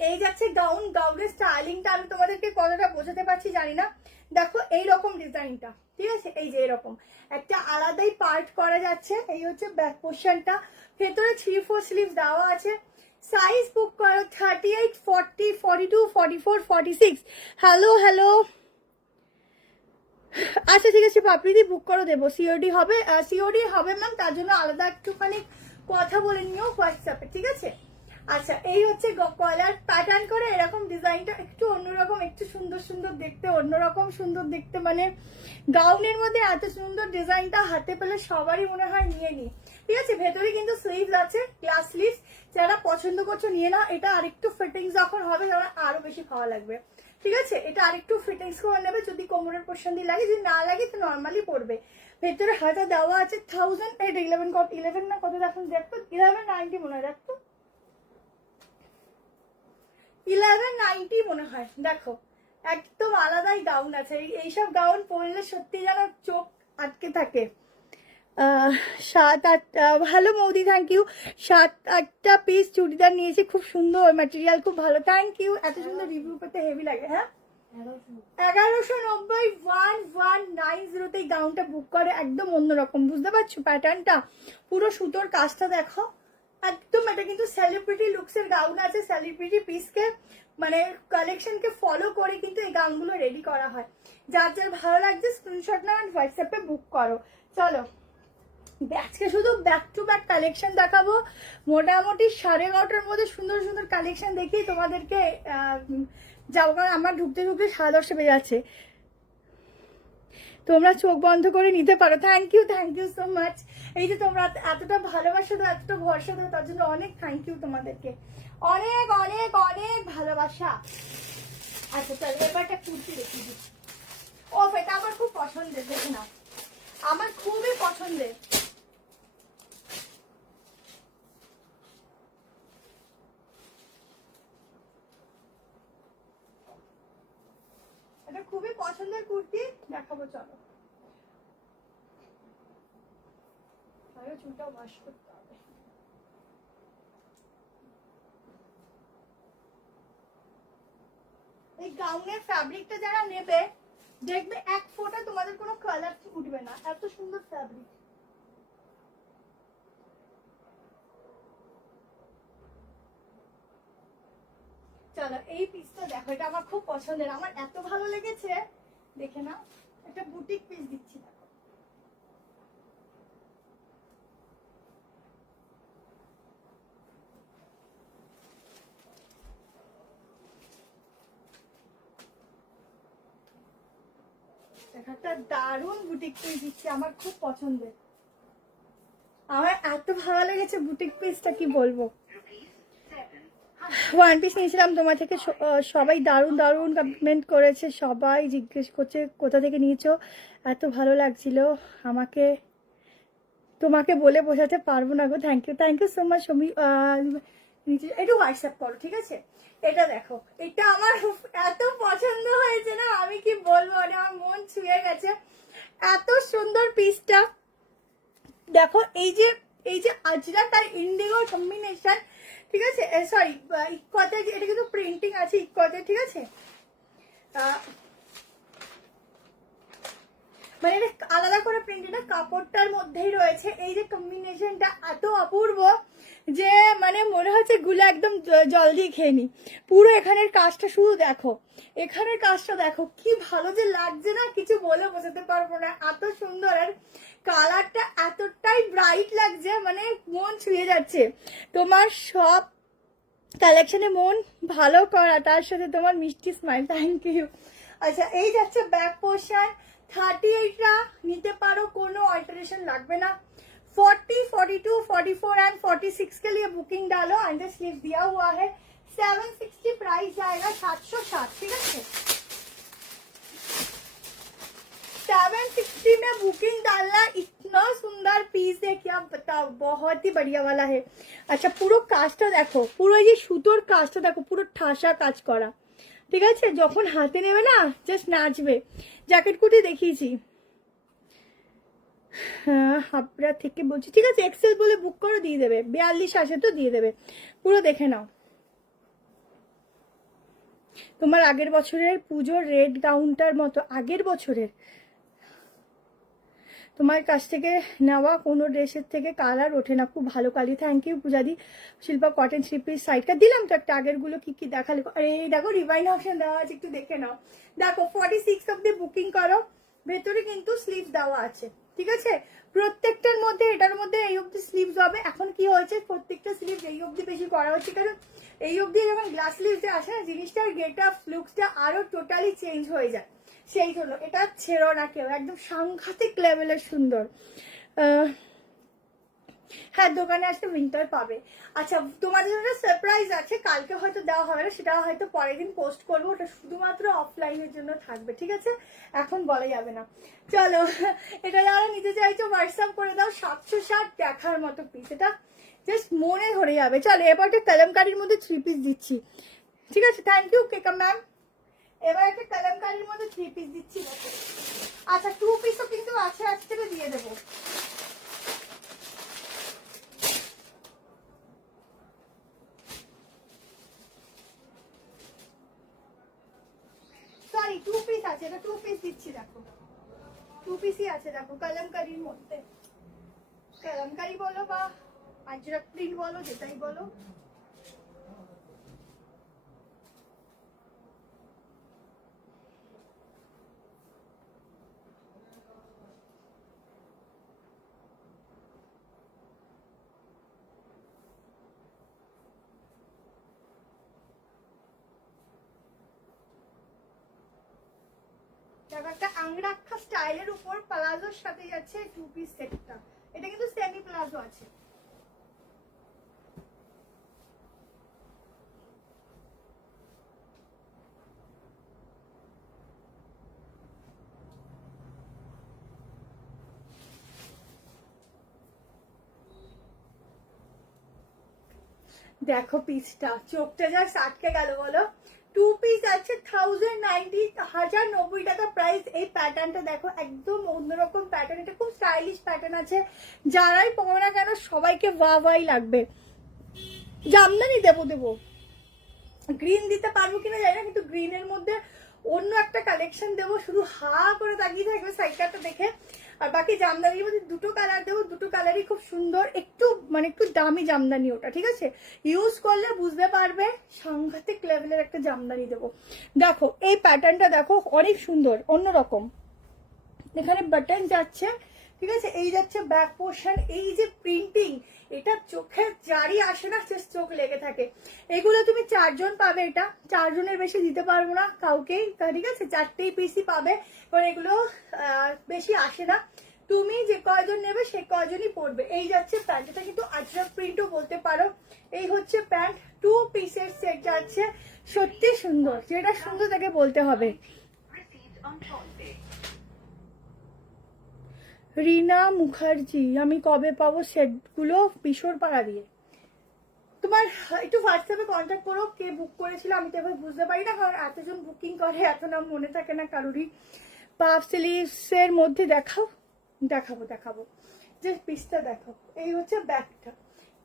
এই যাচ্ছে গাউন, গাউনের স্টাইলিংটা আমি তোমাদেরকে কতটা বোঝাতে পারছি জানি না। দেখো এইরকম ডিজাইনটা, ঠিক আছে, এই যে এরকম একটা আলাদাই পার্ট করা যাচ্ছে। এই হচ্ছে ব্যাক পোর্শনটা, ভেতরে 3/4 স্লিভ দেওয়া আছে। সাইজ বুক করো 38, 40, 42, 44, 46। হ্যালো হ্যালো, আচ্ছা ঠিক আছে পাপড়িদি বুক করো, দেবো। সিওডি হবে, সিওডি হবে ম্যাম, তার জন্য আলাদা একটুখানি কথা বলে নিও হোয়াটসঅ্যাপে, ঠিক আছে। আচ্ছা এই হচ্ছে কলার প্যাটার্ন করে এরকম ডিজাইনটা একটু অন্যরকম, একটু সুন্দর সুন্দর দেখতে, অন্যরকম সুন্দর দেখতে, মানে গাউনের মধ্যে এত সুন্দর ডিজাইনটা হাতে পেলে সবারই মনে হয় নিয়ে নি, ঠিক আছে। ভেতরে কিন্তু স্লিভস আছে, গ্লাস স্লিভস, যারা পছন্দ করছো নিয়ে নাও। এটা আরেকটু ফিটিংস যখন হবে তখন আরো বেশি ভালো লাগবে, ঠিক আছে। এটা আরেকটু ফিটিংস করে নেবে যদি কোমরের পোর্শন দিয়ে লাগে, যদি না লাগে তো নর্মালি পড়বে। ভেতরে হাতা দেওয়া আছে 1111 না কত দেখুন, দেখো 1190 মনে হয়, দেখো 1190 মনে হয়। দেখো একদম আলাদাই গাউন আছে। এইসব গাউন পরলে সত্যি যেন চোখ আটকে থাকে। 7-8, ভালো মৌদি, থ্যাংক ইউ। 7-8টা পিস চুড়িদার নিয়েছি, খুব সুন্দর ম্যাটেরিয়াল, খুব ভালো, থ্যাংক ইউ। এত সুন্দর রিভিউ করতে হেভি লাগে। হ্যাঁ 1190 1190 এই গাউনটা বুক করে, একদম অন্যরকম, বুঝতে পারছো প্যাটার্নটা, পুরো সুতোর কাজটা দেখো একদম। এটা কিন্তু সেলিব্রিটি লুকস এর গাউন আছে, সেলিব্রিটি পিসকে মানে কালেকশনকে ফলো করে কিন্তু এই গাউনগুলো রেডি করা হয়। যার যার ভালো লাগছে স্ক্রিনশট নাও আর হোয়াটসঅ্যাপে বুক করো। চলো আজকে শুধু ব্যাক টু ব্যাক কালেকশন দেখাবো, মোটামুটি 11:30টার মধ্যে সুন্দর সুন্দর কালেকশন দেখিয়ে তোমাদেরকে যাবো, কারণ আমার ঢুকতে ঢুকতে 10:30 বেজে যাচ্ছে। তোমরা চোখ বন্ধ করে নিতে পারো। Thank you so much. এই যে তোমরা এতটা ভালোবাসা দাও, এতটা ভরসা দাও, তার জন্য অনেক থ্যাংক ইউ তোমাদেরকে, অনেক অনেক অনেক ভালোবাসা। আচ্ছা চলো এবার একটা কুর্তি দেখি। ও এটা আমার খুব পছন্দের, দেখে নাও, আমার খুবই পছন্দের। এটা খুবই পছন্দের কুর্তি, দেখাবো চলো। চুলটা ওয়াশ করতে হবে। এই গাউনের ফ্যাব্রিকটা যারা নেবে দেখবে এক ফোঁটা তোমাদের কোনো কালার উঠবে না, এত সুন্দর ফ্যাব্রিক। চলো এই পিসটা দেখো, এটা আমার খুব পছন্দের, আমার এত ভালো লেগেছে, দেখে না, একটা বুটিক পিস দিচ্ছি দেখো। একটা দারুণ বুটিক পিস দিচ্ছি, আমার খুব পছন্দের, আমার এত ভালো লেগেছে বুটিক পিসটা, কি বলবো। ওয়ান পিস নিয়েছিলাম তোমার থেকে, সবাই দারুণ দারুণ কমপ্লিমেন্ট করেছে, সবাই জিজ্ঞেস করছে কোথা থেকে নিয়েছো, এত ভালো লাগছিল আমাকে, তোমাকে বলে বোঝাতে পারবো না গো। Thank you so much. একটু হোয়াটসঅ্যাপ করো, ঠিক আছে। এটা দেখো, এটা আমার এত পছন্দ হয়েছে না, আমি কি বলবো, মানে আমার মন ছুঁয়ে গেছে, এত সুন্দর পিসটা। দেখো এই যে আজরাক আর ইন্ডিগোর কম্বিনেশন, ঠিক আছে, সরি ইক্কতে, এটা কিন্তু প্রিন্টিং আছে ইক্কতে, ঠিক আছে, মানে এটা আলাদা করে প্রিন্ট, এটা কাপড়টার মধ্যেই রয়েছে। এই যে কম্বিনেশনটা এত অপূর্ব যে মানে মনে হচ্ছে গুলো একদম জল দিয়ে খেয়ে নি। পুরো এখানের কাজটা শুধু দেখো, এখানের কাজটা দেখো কি ভালো যে লাগছে না, কিছু বলে বোঝাতে পারবো না, এত সুন্দর। আর কালারটা এতটাই ব্রাইট লাগছে, মানে মন ছুঁয়ে যাচ্ছে। তোমার সব কালেকশনে মন ভালো করা, তার সাথে তোমার মিষ্টি স্মাইল, থ্যাংক ইউ। আচ্ছা এই যাচ্ছে ব্যাক পোর্শন, 38টা নিতে পারো, কোনো অল্টারেशन লাগবে না। 40, 42, 44 एंड 46 के लिए बुकिंग डालो, अंडर स्लीव दिया हुआ है। 760 प्राइस जाएगा, 760, ठीक है। 760 में बुकिंग डालना, इतना सुंदर पीस है क्या बताओ, बहुत ही बढ़िया वाला है। अच्छा পুরো কাজটা দেখো, পুরো এই যে সুতোর কাজটা দেখো, পুরো ঠাসা কাজ করা, ঠিক আছে। যখন হাতে নেবে না জাস্ট নাচবে। জ্যাকেট কুটি দেখিয়েছি, হ্যাঁ হাবড়া থেকে বলছি, ঠিক আছে, এক্সেল বলে বুক করে দিয়ে দেবে, 42 আসে তো দিয়ে দেবে। পুরো দেখে নাও, তোমার আগের বছরের পুজোর রেড গাউনটার মতো আগের বছরের তোমার কাছ থেকে নেওয়া কোনো ড্রেসের থেকে কালার ওঠে না, খুব ভালো কালি। থ্যাংক ইউ পূজাদি। শিল্পা কটন থ্রি পিস সাইডটা দিলাম তো একটা, আগেরগুলো কি কি দেখালে। আরে এই দেখো রিভাইন অপশন দেওয়া আছে, একটু দেখে নাও। দেখো 46 অব্দি বুকিং করো, ভেতরে কিন্তু স্লিভ দেওয়া আছে, ঠিক আছে। প্রত্যেকটার মধ্যে এটার মধ্যে এই অব্দি স্লিভস হবে। এখন কি হয়েছে, প্রত্যেকটা স্লিভ এই অব্দি বেশি করা হচ্ছে, কারণ এই অব্দি যখন গ্লাস স্লিভসে আসে না, জিনিসটার গেট আপ লুকসটা আরো টোটালি চেঞ্জ হয়ে যায়। সেই জন্য এটা ছেড়ো না কেউ, একদম সাংঘাতিক লেভেলের সুন্দর। হ্যাঁ, দোকানে আসতে উইন্টার পাবে। আচ্ছা, তোমাদের জন্য সারপ্রাইজ আছে, কালকে হয়তো দেওয়া হবে না, সেটা হয়তো পরের দিন পোস্ট করবো, ওটা শুধুমাত্র অফলাইনের জন্য থাকবে, ঠিক আছে, এখন বলা যাবে না। চলো, এটা যারা নিতে চাইছো হোয়াটসঅ্যাপ করে দাও। 760 দেখার মতো পিস, এটা জাস্ট মনে ধরে যাবে। চলো, এবার একটা কলমকারির মধ্যে 3 পিস দিচ্ছি, ঠিক আছে। Thank you Keka ma'am. এবার একটা কলমকারির মধ্যে 3 পিস দিচ্ছি। আচ্ছা, 2 পিসও কিন্তু আছে, আজকে দিয়ে দেবো। সরি, 2 পিস আছে, এটা 2 পিস দিচ্ছি। দেখো 2 পিসই আছে, দেখো কলমকারির মধ্যে। কলমকারি বলো বা আজরক প্রিন্ট বলো, যেটাই বলো। একটা আংরাক্ষা স্টাইলের উপর প্লাজোর সাথে যাচ্ছে 2 পিস সেটটা। এটা কিন্তু সেমি প্লাজো আছে। দেখো পিসটা, চোখটা যা আটকে গেল বলো। 2 পিস আছে 1090 টাকা প্রাইস। এই প্যাটার্নটা দেখো, একদম অন্যরকম প্যাটার্ন, এটা খুব স্টাইলিশ প্যাটার্ন আছে। যারাই পাবো না কেন সবাইকে ওয়াই লাগবে। জামদানি দেবো, গ্রিন দিতে পারবো কিনা জানি না, কিন্তু গ্রিনের মধ্যে অন্য একটা কালেকশন দেবো, শুধু হা করে তাকিয়ে থাকবে সাইডটা দেখে। আর বাকি জামদানির মধ্যে 2টো কালার দেবো, 2টো কালারই খুব সুন্দর, একটু মানে একটু দামি জামদানি ওটা, ঠিক আছে। ইউজ করলে বুঝতে পারবে, সাংঘাতিক লেভেলের একটা জামদানি দেবো। দেখো এই প্যাটার্নটা দেখো, অনেক সুন্দর, অন্যরকম। এখানে বাটন যাচ্ছে, ঠিক আছে, এই যাচ্ছে ব্যাক পোর্শন। এই যে প্রিন্টিং, এটা চোখের জারি আসে না, চোখ লেগে থাকে। এগুলো তুমি 4 জন পাবে, এটা 4 জনের বেশি দিতে পারবো না কাউকেই, ঠিক আছে। 4টেই পিসই পাবে, কারণ এগুলো বেশি আসে না। তুমি যে কয়জন নেবে সে কয়জনই পড়বে। এই যাচ্ছে প্যান্ট, এটা কিন্তু আজরক প্রিন্টও বলতে পারো। এই হচ্ছে প্যান্ট, 2 পিসের সেট যাচ্ছে, সত্যি সুন্দর, যেটা সুন্দর তাকে বলতে হবে। রিনা মুখার্জি, আমি কবে পাবো সেটগুলো? বিশোর পাড়া দিয়ে। তোমার একটু হোয়াটসঅ্যাপে কন্ট্যাক্ট করো, কে বুক করেছিল, আমি তো এবার বুঝতে পারি না, কারণ এতজন বুকিং করে, এত নাম মনে থাকে না কারোরই। পাফ স্লিভসের মধ্যে দেখাবো যে পিসটা দেখো। এই হচ্ছে ব্যাগটা,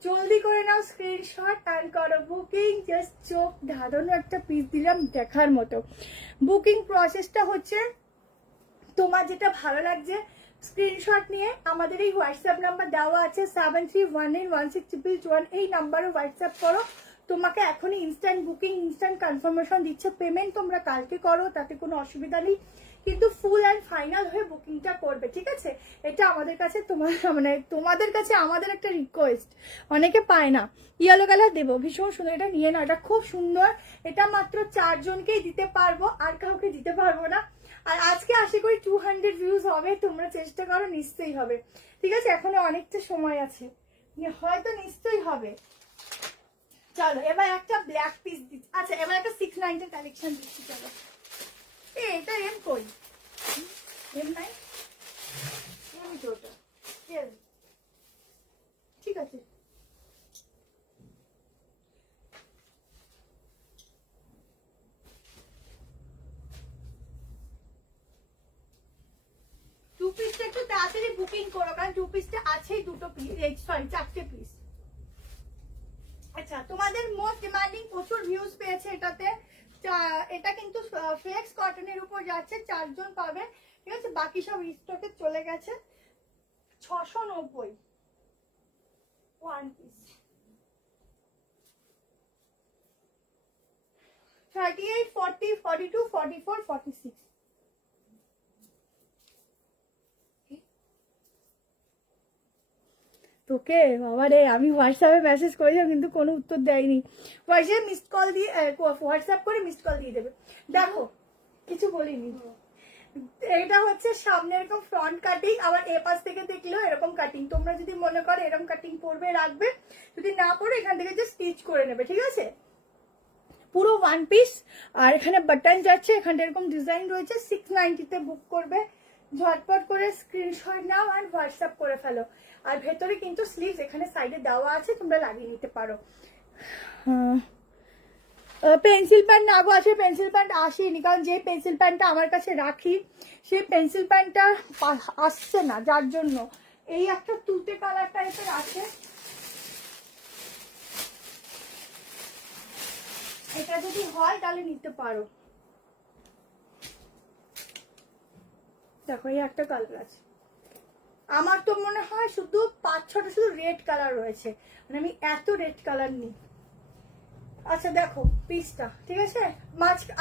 জলদি করে নাও স্ক্রিনশট অ্যান্ড করো বুকিং। জাস্ট চোখ ধাঁধানো একটা পিস দিলাম দেখার মতো। বুকিং প্রসেসটা হচ্ছে, তোমার যেটা ভালো লাগছে স্ক্রিনশট নিয়ে আমাদের এই হোয়াটসঅ্যাপ নাম্বার দেওয়া আছে 73191611, এই নাম্বারে হোয়াটসঅ্যাপ করো। তোমাকে এখনই ইনস্ট্যান্ট বুকিং, ইনস্ট্যান্ট কনফার্মেশন দিচ্ছে। পেমেন্ট তোমরা কালকে করো, তাতে কোনো অসুবিধা নেই, কিন্তু ফুল অ্যান্ড ফাইনাল হয়ে বুকিংটা করবে, ঠিক আছে। এটা আমাদের কাছে তোমাদের কাছে আমাদের একটা রিকোয়েস্ট, অনেকে পায় না। ইয়েলো কালার দেবো, ভীষণ সুন্দর, এটা নিয়ে নাও, এটা খুব সুন্দর। এটা মাত্র 4 জনকেই দিতে পারবো, আর কাউকে দিতে পারবো না। আর আজকে আশা করি 200 ভিউজ হবে, তোমরা চেষ্টা করো, নিশ্চয়ই হবে, ঠিক আছে। এখনো অনেকটা সময় আছে, হয়তো নিশ্চয়ই হবে। চলো এবার একটা ব্ল্যাক পিস দিচ্ছি। আচ্ছা, এবার একটা 690 কালেকশন দিচ্ছি। চলো, এটা এম কই, এম নাই, ঠিক আছে। পিসটা একটু তাড়াতাড়ি বুকিং করো, কারণ 2 পিসটা আছেই, 2টো পিস, সরি 4টে পিস। আচ্ছা, তোমাদের মোস্ট ডিমান্ডিং প্রচুর ভিউজ পেয়েছে এটাতে, এটা কিন্তু ফ্লেক্স কটনের উপর যাচ্ছে, 4 জন পাবে, ঠিক আছে। বাকি সব স্টকে চলে গেছে। 690 ওয়ান পিস, 38, 40, 42, 44, 46। তোকে বাবা রে, আমি হোয়াটসঅ্যাপে মেসেজ করেছিলাম কিন্তু কোনো উত্তর দেয়নি। হোয়াটসঅ্যাপে মিসড কল দিয়ে, হোয়াটসঅ্যাপ করে মিসড কল দিয়ে দেবে। দেখো কিছু বলিনি। এটা হচ্ছে সামনে এরকম ফ্রন্ট কাটিং, আবার এ পাশ থেকে দেখলেও এরকম কাটিং। তোমরা যদি মনে করো এরকম কাটিং পরবে রাখবে, যদি না পড়ো এখান থেকে যে স্টিচ করে নেবে, ঠিক আছে। পুরো ওয়ান পিস, আর এখানে বাটন যাচ্ছে, এখানে এরকম ডিজাইন রয়েছে। 690 তে বুক করবে, ঝটপট করে স্ক্রিনশট নাও আর হোয়াটসঅ্যাপ করে ফেলো। আর ভেতরে কিন্তু স্লিভস এখানে সাইডে দেওয়া আছে, তোমরা লাগিয়ে নিতে পারো। পেন্সিল প্যান্ট না গো, আছে পেন্সিল প্যান্ট আসেনি, কারণ যে পেন্সিল প্যান্টটা আমার কাছে রাখি সেই পেন্সিল প্যান্টটা আসছে না, যার জন্য। এই একটা তুতে কালার টাইপের আছে, এটা যদি হয় তাহলে নিতে পারো। দেখো এই একটা কালার আছে, আমার তো মনে হয় শুধু 5-6টা শুধু রেড কালার রয়েছে, মানে আমি এত রেড কালার নিই। আচ্ছা দেখো পিসটা, ঠিক আছে।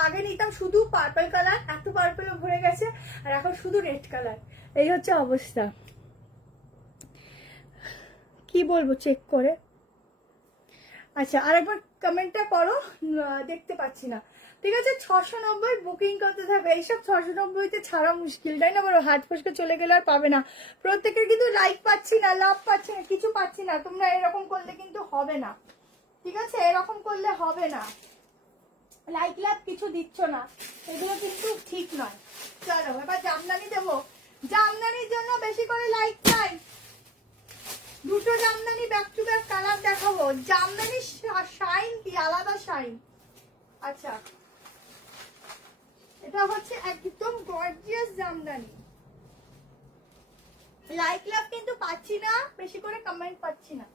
আগে নিতাম শুধু পার্পল কালার, এত পার্পল ভরে গেছে, আর এখন শুধু রেড কালার। এই হচ্ছে অবস্থা, কি বলবো চেক করে। আচ্ছা আরেকবার কমেন্টটা করো, দেখতে পাচ্ছি না, ঠিক আছে। 690 বুকিং করতে থাকবে। এইসব 690-তে ছাড়া মুশকিল, তাই না বলো? হাত ফসকে চলে গেলে আর পাবে না। প্রত্যেকের কিন্তু লাইক পাচ্ছি না, লাভ পাচ্ছি না, কিছু পাচ্ছি না। তোমরা এরকম করলে কিন্তু হবে না, ঠিক আছে। এরকম করলে হবে না, লাইক লাভ কিছু দিচ্ছ না, এগুলো কিন্তু ঠিক নয়। চলো এবার জামদানি দেবো। জামদানির জন্য বেশি করে লাইক চাই। দুটো Jamdani back to back colour দেখাবো। জামদানি শাইন কি আলাদা শাইন। আচ্ছা এটা হচ্ছে একদম গর্জিয়াস জামদানি। লাইক লাভ কিন্তু পাচ্ছি না, বেশি করে কমেন্ট পাচ্ছি না।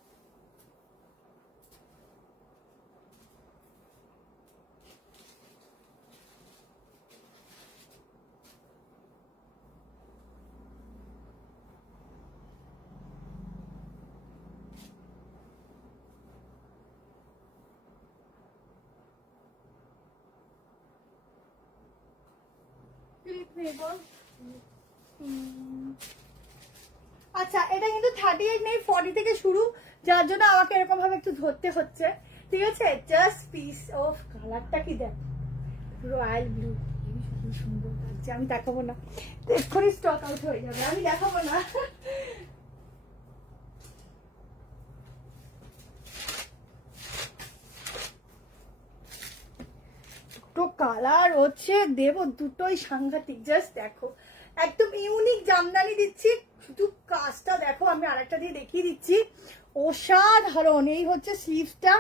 আচ্ছা এটা কিন্তু 38 নেই, 40 থেকে শুরু, যার জন্য আমাকে এরকম ভাবে একটু ধরতে হচ্ছে, ঠিক আছে। জাস্ট পিস অফ কালারটা কি দেখ, রয়্যাল ব্লু, সুন্দর লাগছে। আমি দেখাবো না, এক্ষুনি স্টক আউট হয়ে যাবে, আমি দেখাবো না। দুটো কালার হচ্ছে দেব, দুটোই সাংঘাতিক। জাস্ট দেখো একদম ইউনিক জামদানি দিচ্ছি, শুধু কাজটা দেখো। আমি আরেকটা দিয়ে দেখিয়ে দিচ্ছি, অসাধারণ। এই হচ্ছে স্লিভসটা,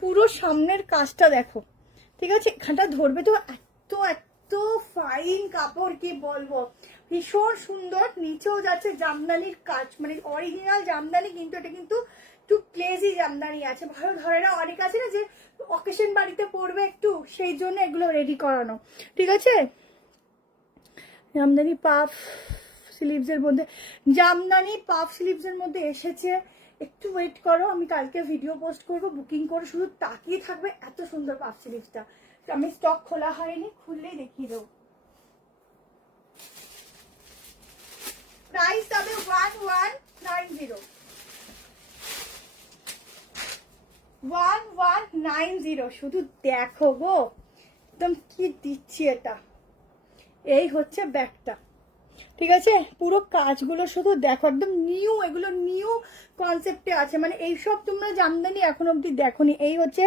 পুরো সামনের কাজটা দেখো, ঠিক আছে। এখানটা ধরবে তো, এত এত ফাইন কাপড়, কি বলবো, ভীষণ সুন্দর। নিচেও যাচ্ছে জামদানির কাজ, মানে অরিজিনাল জামদানি, কিন্তু এটা কিন্তু একটু ক্লেজি জামদানি আছে, ভালো ধরে না। অনেক আছে না যে অকেশন বাড়িতে পড়বে একটু, সেই জন্য এগুলো রেডি করানো, ঠিক আছে। জামদানি পাফ স্লিভস এর মধ্যে, জামদানি পাফ স্লিভস এর মধ্যে এসেছে। একটু ওয়েট করো, আমি কালকে ভিডিও পোস্ট করবো, বুকিং করে শুধু তাকিয়ে থাকবে। এত সুন্দর পাফ স্লিভসটা, আমি স্টক খোলা হয়নি, খুললেই দেখিয়ে দেবো। প্রাইস হবে 1190, 1190। শুধু দেখো গো, একদম কি দিচ্ছি এটা। এই হচ্ছে ব্যাগটা, ঠিক আছে। পুরো কাজগুলো শুধু দেখো, একদম নিউ, এগুলো নিউ কনসেপ্টে আছে, মানে এইসব তোমরা জামদানি এখন অব্দি দেখোনি। এই হচ্ছে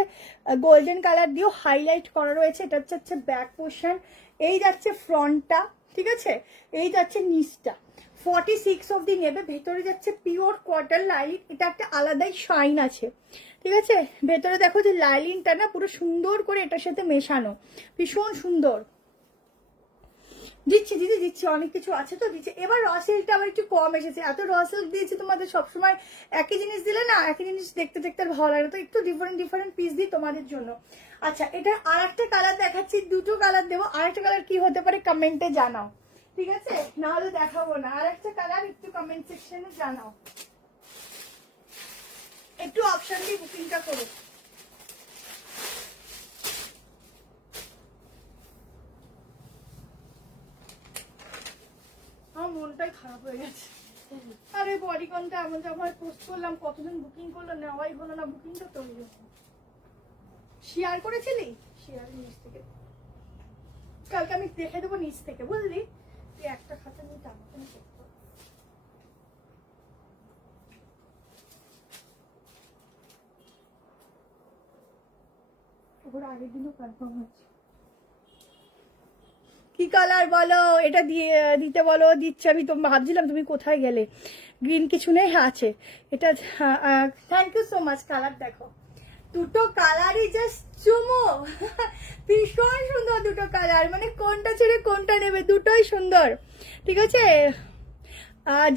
গোল্ডেন কালার দিয়েও হাইলাইট করা রয়েছে, এটা হচ্ছে ব্যাক পোর্শন। এই যাচ্ছে ফ্রন্টটা, ঠিক আছে, এই যাচ্ছে নিচটা। 46 অব্দি নেবে। ভেতরে যাচ্ছে পিওর কটন লাইলিন, এটা একটা আলাদাই শাইন আছে, ঠিক আছে। ভেতরে দেখো যে লাইলিনটা না পুরো সুন্দর করে এটার সাথে মেশানো, ভীষণ সুন্দর। দিচ্ছি দিদি দিচ্ছি, অনেক কিছু আছে তো দিচ্ছি। এবার র সিল্কটা আবার একটু কম এসেছে, এত র সিল্ক দিয়েছি তোমাদের সবসময় একই জিনিস দিলে না, একই জিনিস দেখতে দেখতে আর ভালো লাগে না, তো একটু ডিফারেন্ট ডিফারেন্ট পিস দিই তোমাদের জন্য। আচ্ছা, এটা আর একটা কালার দেখাচ্ছি, দুটো কালার দেবো। আর একটা কালার কি হতে পারে কমেন্টে জানাও, ঠিক আছে? নাহলে দেখাবো না। আর একটা কালার একটু কমেন্ট সেকশনে জানাও, একটু অপশন দিয়ে বুকিংটা করো। আমার মনটাই খারাপ হয়ে গেছে। আরে বডিকনটা এমন যখন পোস্ট করলাম, কতজন বুকিং করলো, নেওয়াই হলো না বুকিংটা। তৈরি শেয়ার করেছিলি, শেয়ার নিচ থেকে কালকে আমি দেখে দেবো নিচ থেকে, বুঝলি? তুই একটা খাতা নিয়ে টাকা ওর আগের দিনও কনফার্ম হয়েছে। কি কালার বলো, এটা দিয়ে দিতে বলো। দিচ্ছে, আমি তো ভাবছিলাম তুমি কোথায় গেলে। গ্রিন কিছু নেই, হ্যাঁ আছে এটা। Thank you so much. Colour দেখো, দুটো কালারই জাস্ট চুমো, ভীষণ সুন্দর দুটো কালার, মানে কোনটা ছেড়ে কোনটা নেবে, দুটোই সুন্দর, ঠিক আছে?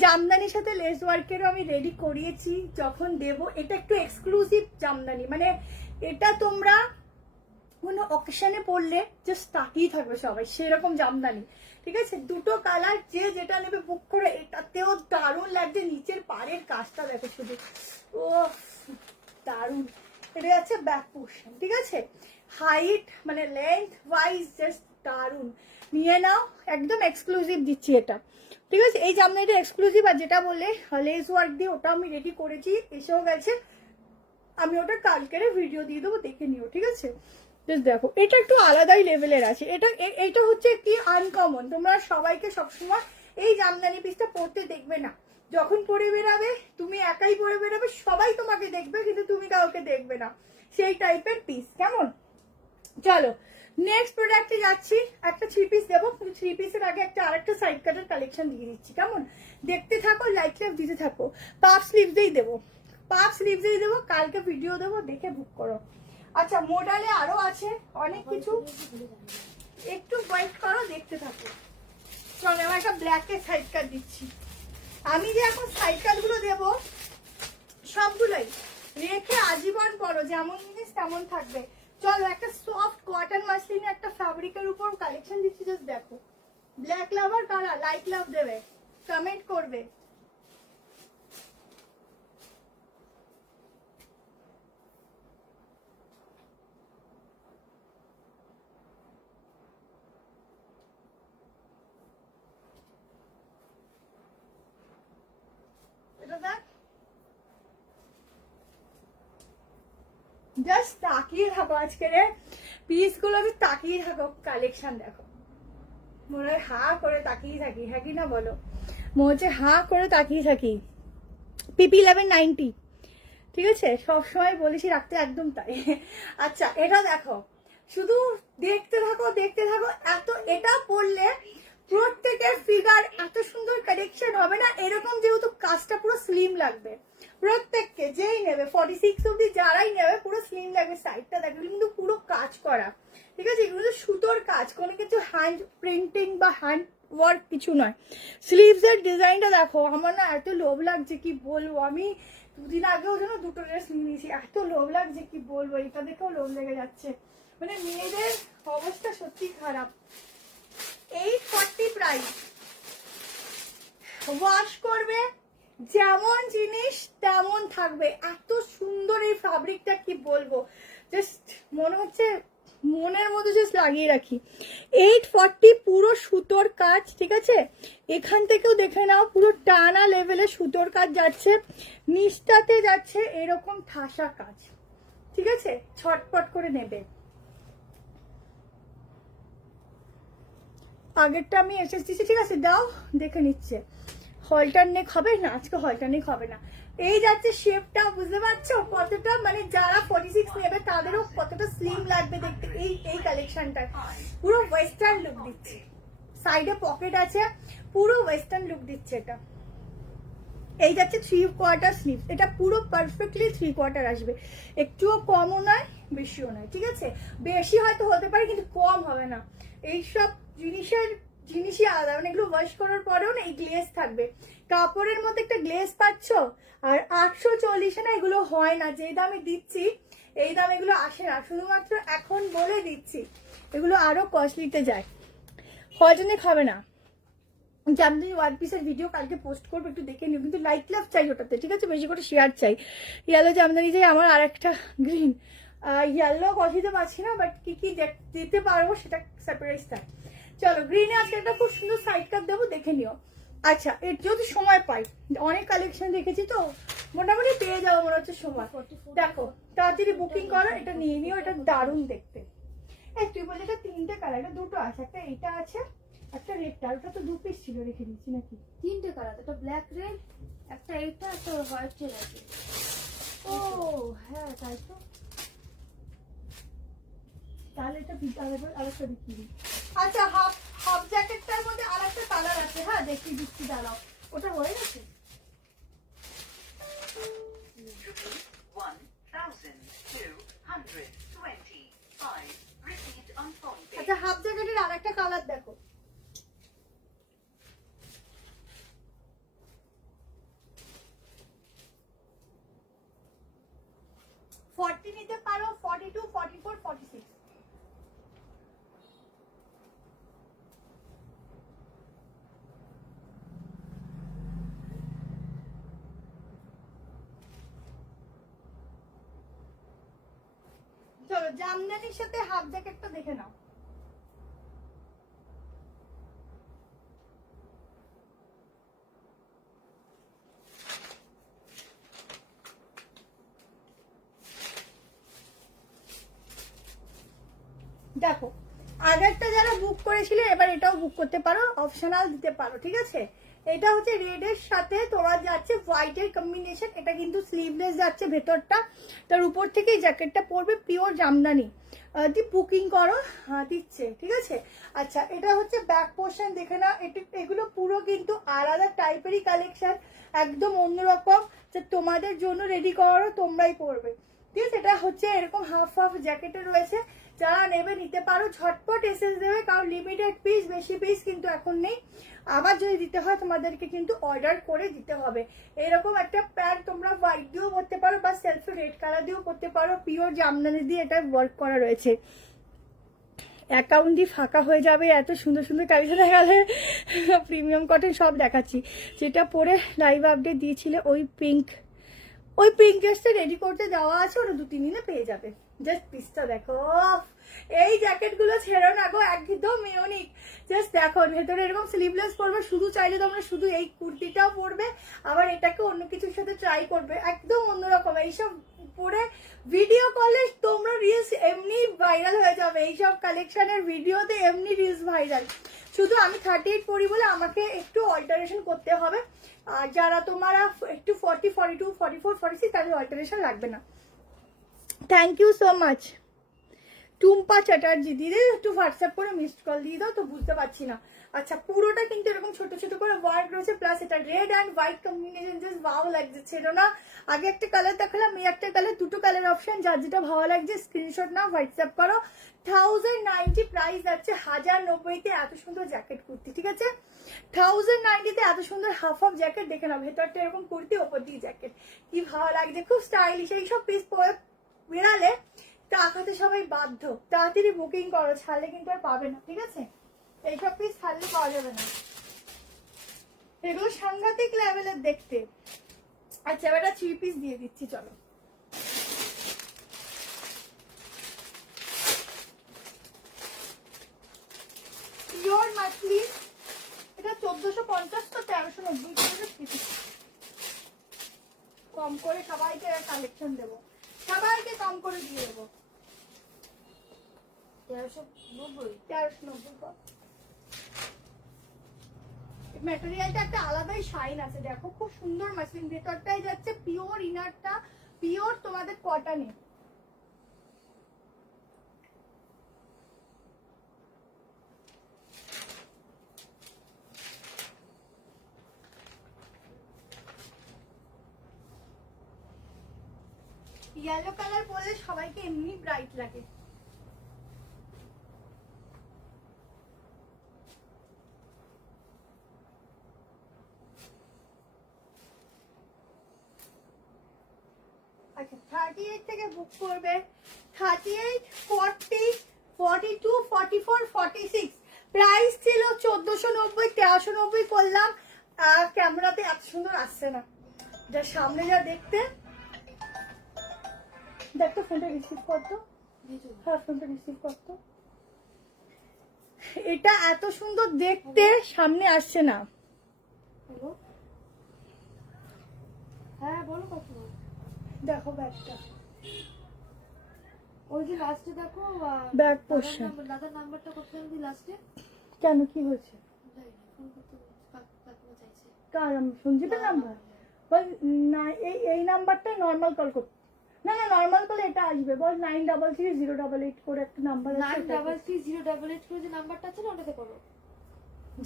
জামদানির সাথে লেস ওয়ার্কেরও আমি রেডি করিয়েছি, যখন দেব। এটা একটু এক্সক্লুসিভ জামদানি, মানে এটা তোমরা কোনো অকেশনে পড়লে জাস্ট তাকিয়ে থাকবে সবাই, সেরকম জামদানি, ঠিক আছে? দুটো কালার, যে যেটা নেবে বুক করে। এটাতেও দারুণ লাগছে, নিচের পাড়ের কাজটা দেখো শুধু, ও দারুণ। এটা আছে ব্যাক পোর্শন, ঠিক আছে? হাইট মানে লেন্থ ওয়াইজ জাস্ট দারুণ, নিয়ে নাও। একদম এক্সক্লুসিভ দিচ্ছি এটা, ঠিক আছে? এই জামদানিটা এক্সক্লুসিভ। আর যেটা বললে লেস ওয়ার্ক দিয়ে, ওটা আমি রেডি করেছি, এসেও গেছে। আমি ওটা কালকের ভিডিও দিয়ে দেবো, দেখে নিও, ঠিক আছে? দেখো, এটা একটু আলাদাই লেভেলের আছে। এটা হচ্ছে কি আনকমন, তোমরা সবাইকে সবসময় এই জামদানি পিসটা পরতে দেখবে না। যখন পরে বেরাবে, তুমি একাই পরে বেরাবে, সবাই তোমাকে দেখবে, কিন্তু তুমি কাউকে দেখবে না, সেই টাইপের পিস। কেমন? চলো নেক্সট প্রোডাক্টে যাচ্ছি। একটা 3 পিস দেবো, কিন্তু 3 পিসের আগে একটা আরেকটা সাইড কাটার কালেকশন দিয়ে দিচ্ছি। কেমন? দেখতে থাকো, লাইক লাইক দিতে থাকো। পাফ স্লিভসেই দেবো, পাফ স্লিভসেই দেবো, কালকে ভিডিও দেবো, দেখে বুক করো। আচ্ছা, মডেলে আরো আছে অনেক কিছু, একটু ওয়েট করো, দেখতে থাকো। চলো, আমি একটা ব্ল্যাকের সাইড কাট দিচ্ছি। আমি যে এখন সাইড কাট গুলো দেবো, সবগুলোই রেখে আজীবন পরো, যেমন জিনিস তেমন থাকবে। চলো, একটা সফট কটন মাসলিনে একটা ফ্যাব্রিকের উপর কালেকশন দিচ্ছি, জাস্ট দেখো। ব্ল্যাক লাভার কারা লাইক লাভ দেবে, কমেন্ট করবে। জাস্ট তাকিয়ে থাকো, আজকের পিস গুলো তাকিয়ে থাকো, কালেকশন দেখো। মনে হয় হা করে তাকিয়ে থাকি, হ্যাঁ কি না বলো? মনে হচ্ছে হা করে তাকিয়ে থাকি। পিপি 1190, ঠিক আছে? সবসময় বলেছি রাখতে, একদম তাই। আচ্ছা, এটা দেখো, শুধু দেখতে থাকো দেখতে থাকো। এত এটা পড়লে প্রত্যেকের ফিগার এত সুন্দর কালেকশন হবে না এরকম, যেহেতু কাজটা পুরো স্লিম লাগবে প্রত্যেককে, যেই নেবে 46 অব্দি যারাই নেবে পুরো স্লিম লাগবে। সাইডটা দেখবে কিন্তু পুরো কাজ করা, ঠিক আছে? এগুলো সুতোর কাজ, কোনো কিছু হ্যান্ড প্রিন্টিং বা হ্যান্ড ওয়ার্ক কিছু নয়। স্লিভস এর ডিজাইনটা দেখো, আমার না এত লোভ লাগছে কি বলবো। আমি দুদিন আগেও যেন দুটো ড্রেস নিয়ে নিয়েছি, এত লোভ লাগছে কি বলবো। এটা দেখেও লোভ লেগে যাচ্ছে, মানে মেয়েদের অবস্থা সত্যি খারাপ। 840 প্রাইস, ওয়াশ করবে, যেমন জিনিস তেমন থাকবে। এত সুন্দর এই ফ্যাব্রিকটা, কি বলবো, জাস্ট মনে হচ্ছে মনের মধ্যে জাস্ট লাগিয়ে রাখি। 840, পুরো সুতোর কাজ, ঠিক আছে? এখান থেকেও দেখে নাও, পুরো টানা লেভেলে সুতোর কাজ যাচ্ছে, নিচটাতে যাচ্ছে এরকম ঠাসা কাজ, ঠিক আছে? ছটপট করে নেবে। আগেরটা আমি এসএস দিচ্ছি, ঠিক আছে? দাও, দেখে নিচ্ছে। হলটার নেক হবে না আজকে, হলটার নেক হবে না। এই যাচ্ছে শেপটা, বুঝতে পারছো কতটা, মানে যারা 46 নেবে তাদেরও কতটা স্লিম লাগবে দেখতে। এই কালেকশনটা পুরো ওয়েস্টার্ন লুক দিচ্ছে, সাইডে পকেট আছে, পুরো ওয়েস্টার্ন লুক দিচ্ছে এটা। এই যাচ্ছে 3/4 স্লিভ, এটা পুরো পারফেক্টলি 3/4 আসবে, একটুও কমও নয় বেশিও নয়, ঠিক আছে? বেশি হয়তো হতে পারে কিন্তু কম হবে না। এইসব জিনিসের জিনিসই আলাদা, মানে এগুলো ওয়াশ করার পরেও না এই গ্লেজ থাকবে, কাপড়ের মধ্যে একটা গ্লেজ পাচ্ছ। আর 840 না এগুলো হয় না, যে দামে দিচ্ছি এই দামে এগুলো আসে না, শুধুমাত্র এখন বলে দিচ্ছি, এগুলো আরো কস্টলিতে যায়, হজনে খাবে না। জামদানি ওয়ান পিসের ভিডিও কালকে পোস্ট করবো, একটু দেখে নিও, কিন্তু লাইক লাভ চাই ওটাতে, ঠিক আছে, বেশি করে শেয়ার চাই। ইয়েলো জামদানি চাই, আমার আর একটা গ্রিন, ইয়েলো কষিতে পারছি না, বাট কি কি দিতে পারবো সেটা সারপ্রাইজ থাক। চলো গ্রিনে আজকে একটা খুব সুন্দর সাইড কাট দেবো, দেখে নিও। আচ্ছা, এর যদি সময় পাই, অনেক কালেকশন দেখেছি তো, মোটামুটি পেয়ে যাবো মনে হচ্ছে সময়। দেখো তাড়াতাড়ি বুকিং করো, এটা নিয়ে নিও, এটা দারুণ দেখতে। এই তুই বলে এটা 3টে কালার, এটা 2টো আছে, একটা এইটা আছে, একটা রেডটা, ওটা তো 2 পিস ছিল, রেখে দিচ্ছি নাকি? 3টে কালার, একটা ব্ল্যাক রেড, একটা এইটা, একটা হোয়াইট টেল আছে। ও হ্যাঁ তাই তো, তাহলে এটা আরেকটা বিক্রি। আচ্ছা, হাফ হাফ জ্যাকেটটার মধ্যে আরেকটা কালার আছে, হ্যাঁ দেখিয়ে দিচ্ছি, দাঁড়াও, ওটা হয়ে গেছে। 1225 received on phone pay. আচ্ছা, হাফ জ্যাকেটের আরেকটা কালার দেখো, ফর্টি নিতে পারো, 42, 44, 46। চলো জামদানির সাথে হাফ জ্যাকেটটা দেখে নাও। দেখো আগেরটা যারা বুক করেছিলে এবার এটাও বুক করতে পারো, অপশনাল দিতে পারো, ঠিক আছে। এটা হচ্ছে রেড এর সাথে তোমার যাচ্ছে হোয়াইট এর কম্বিনেশন, এটা কিন্তু স্লিভলেস যাচ্ছে ভেতরটা, তার উপর থেকে এই জ্যাকেটটা পরবে, পিওর জামদানি। বুকিং করো, হ্যাঁ দিচ্ছে, ঠিক আছে। আচ্ছা, এটা হচ্ছে ব্যাক পোর্শন, দেখে না, এগুলো পুরো কিন্তু আলাদা টাইপেরই কালেকশন, একদম অন্যরকম, যে তোমাদের জন্য রেডি করো, তোমরাই পরবে, ঠিক আছে। এটা হচ্ছে এরকম হাফ হাফ জ্যাকেটে রয়েছে, যারা নেবে নিতে পারো, ঝটপট এসএস দেবে, কারণ লিমিটেড পিস, বেশি পিস কিন্তু এখন নেই। আবার যদি দিতে হয় তোমাদেরকে কিন্তু অর্ডার করে দিতে হবে। এরকম একটা প্যান্ট তোমরা হোয়াইট দিয়েও পরতে পারো, বা সেলফি রেড কালার দিয়েও পরতে পারো, পিওর জামদানি দিয়ে এটা ওয়ার্ক করা রয়েছে। অ্যাকাউন্ট দিয়ে ফাঁকা হয়ে যাবে, এত সুন্দর সুন্দর কালেকশন দেখালে, প্রিমিয়াম কটন সব দেখাচ্ছি। যেটা পরে লাইভ আপডেট দিয়েছিলে ওই পিঙ্ক ড্রেসটা রেডি করতে দেওয়া আছে, ওটা 2-3 দিনে পেয়ে যাবে। জাস্ট পিসটা দেখো, এই জ্যাকেট গুলো ছেড়ো না গো, একদম ইউনিক। জাস্ট দেখো, ভেতরে এরকম স্লিভলেস পরবে, শুধু চাইলে তোমরা শুধু এই কুর্তিটাও পরবে, আবার এটাকে অন্য কিছুর সাথে ট্রাই করবে, একদম অন্যরকম। এইসব পরে ভিডিও কলে তোমরা রিলস এমনি ভাইরাল হয়ে যাবে, এইসব কালেকশনের ভিডিওতে এমনি রিলস ভাইরাল। শুধু আমি 38 পরি বলে আমাকে একটু অল্টারেশন করতে হবে, আর যারা তোমরা একটু 40, 42, 44, 46 তাদের অল্টারেশন লাগবে না। Thank you so much Tumpa Chatterjee, দিদি একটু হোয়াটসঅ্যাপ করে মিসড কল দিয়ে দাও, তো বুঝতে পারছি না। আচ্ছা, পুরোটা কিন্তু এরকম ছোট ছোট করে ওয়ার্ক রয়েছে, প্লাস এটা red and white combination, just ভালো লাগছে, ছিল না। আগে একটা কালার দেখালাম, এই একটা কালার, 2টো কালার অপশন, যার যেটা ভালো লাগছে স্ক্রিনশট নাও, হোয়াটসঅ্যাপ করো। 1090 প্রাইস যাচ্ছে, 1090-তে এত সুন্দর জ্যাকেট কুর্তি, ঠিক আছে। 1090-তে এত সুন্দর হাফ হাফ জ্যাকেট দেখে নাও, ভেতরটা এরকম কুর্তি, ওপর দিয়ে জ্যাকেট, কি ভালো লাগছে, খুব স্টাইলিশ। এইসব পিস পরে বেরালে টাকাতে সবাই বাধ্য, তাড়াতাড়ি বুকিং করো, ছাড়লে কিন্তু আর পাবে না, ঠিক আছে। এইসব পিস ছাড়লে পাওয়া যাবে না, এগুলো সাংঘাতিক লেভেলের দেখতে। আচ্ছা, এবার 3 পিস দিয়ে দিচ্ছি, চলো। পিওর মাছলি, এটা 1450 তো 1390 করে দিচ্ছি। কম করে সবাইকে কালেকশন দেবো, সবাইকে কম করে দিয়ে দেবো। 1390 ম্যাটেরিয়ালটা একটা আলাদাই শাইন আছে, দেখো খুব সুন্দর মাসলিন, ভেতরটাই যাচ্ছে পিওর, ইনারটা পিওর তোমাদের কটনে। ইয়েলো কালার পরলে সবাইকে এমনি ব্রাইট লাগে। বুক করবে। 38, 40, 42, 44, 46 প্রাইস ছিল 1490, 1390 করলাম। ক্যামেরাতে এত সুন্দর আসছে না, যা সামনে যা দেখতে। দেখতো ফোনটা রিসিভ করতো, হ্যাঁ ফোনটা রিসিভ করতো। এটা এত সুন্দর দেখতে সামনে আসছে না। হ্যালো, হ্যাঁ বলো কত। দেখো ব্যাগটা, ওই যে লাস্টে দেখো ব্যাগ পোর্শন। দাদার নাম্বারটা কোথায় দিই লাস্টে? কেন কি হয়েছে? ফোন করতে কাকিমা চাইছে। কার সঞ্জীবের নাম্বার? বল না, এই নাম্বারটাই নর্মাল কল করতে। না না, নর্মাল কল এটা আসবে। বল 933088 করে একটা নাম্বার আছে। 933088 করে যে নাম্বারটা আছে না ওটাতে করো।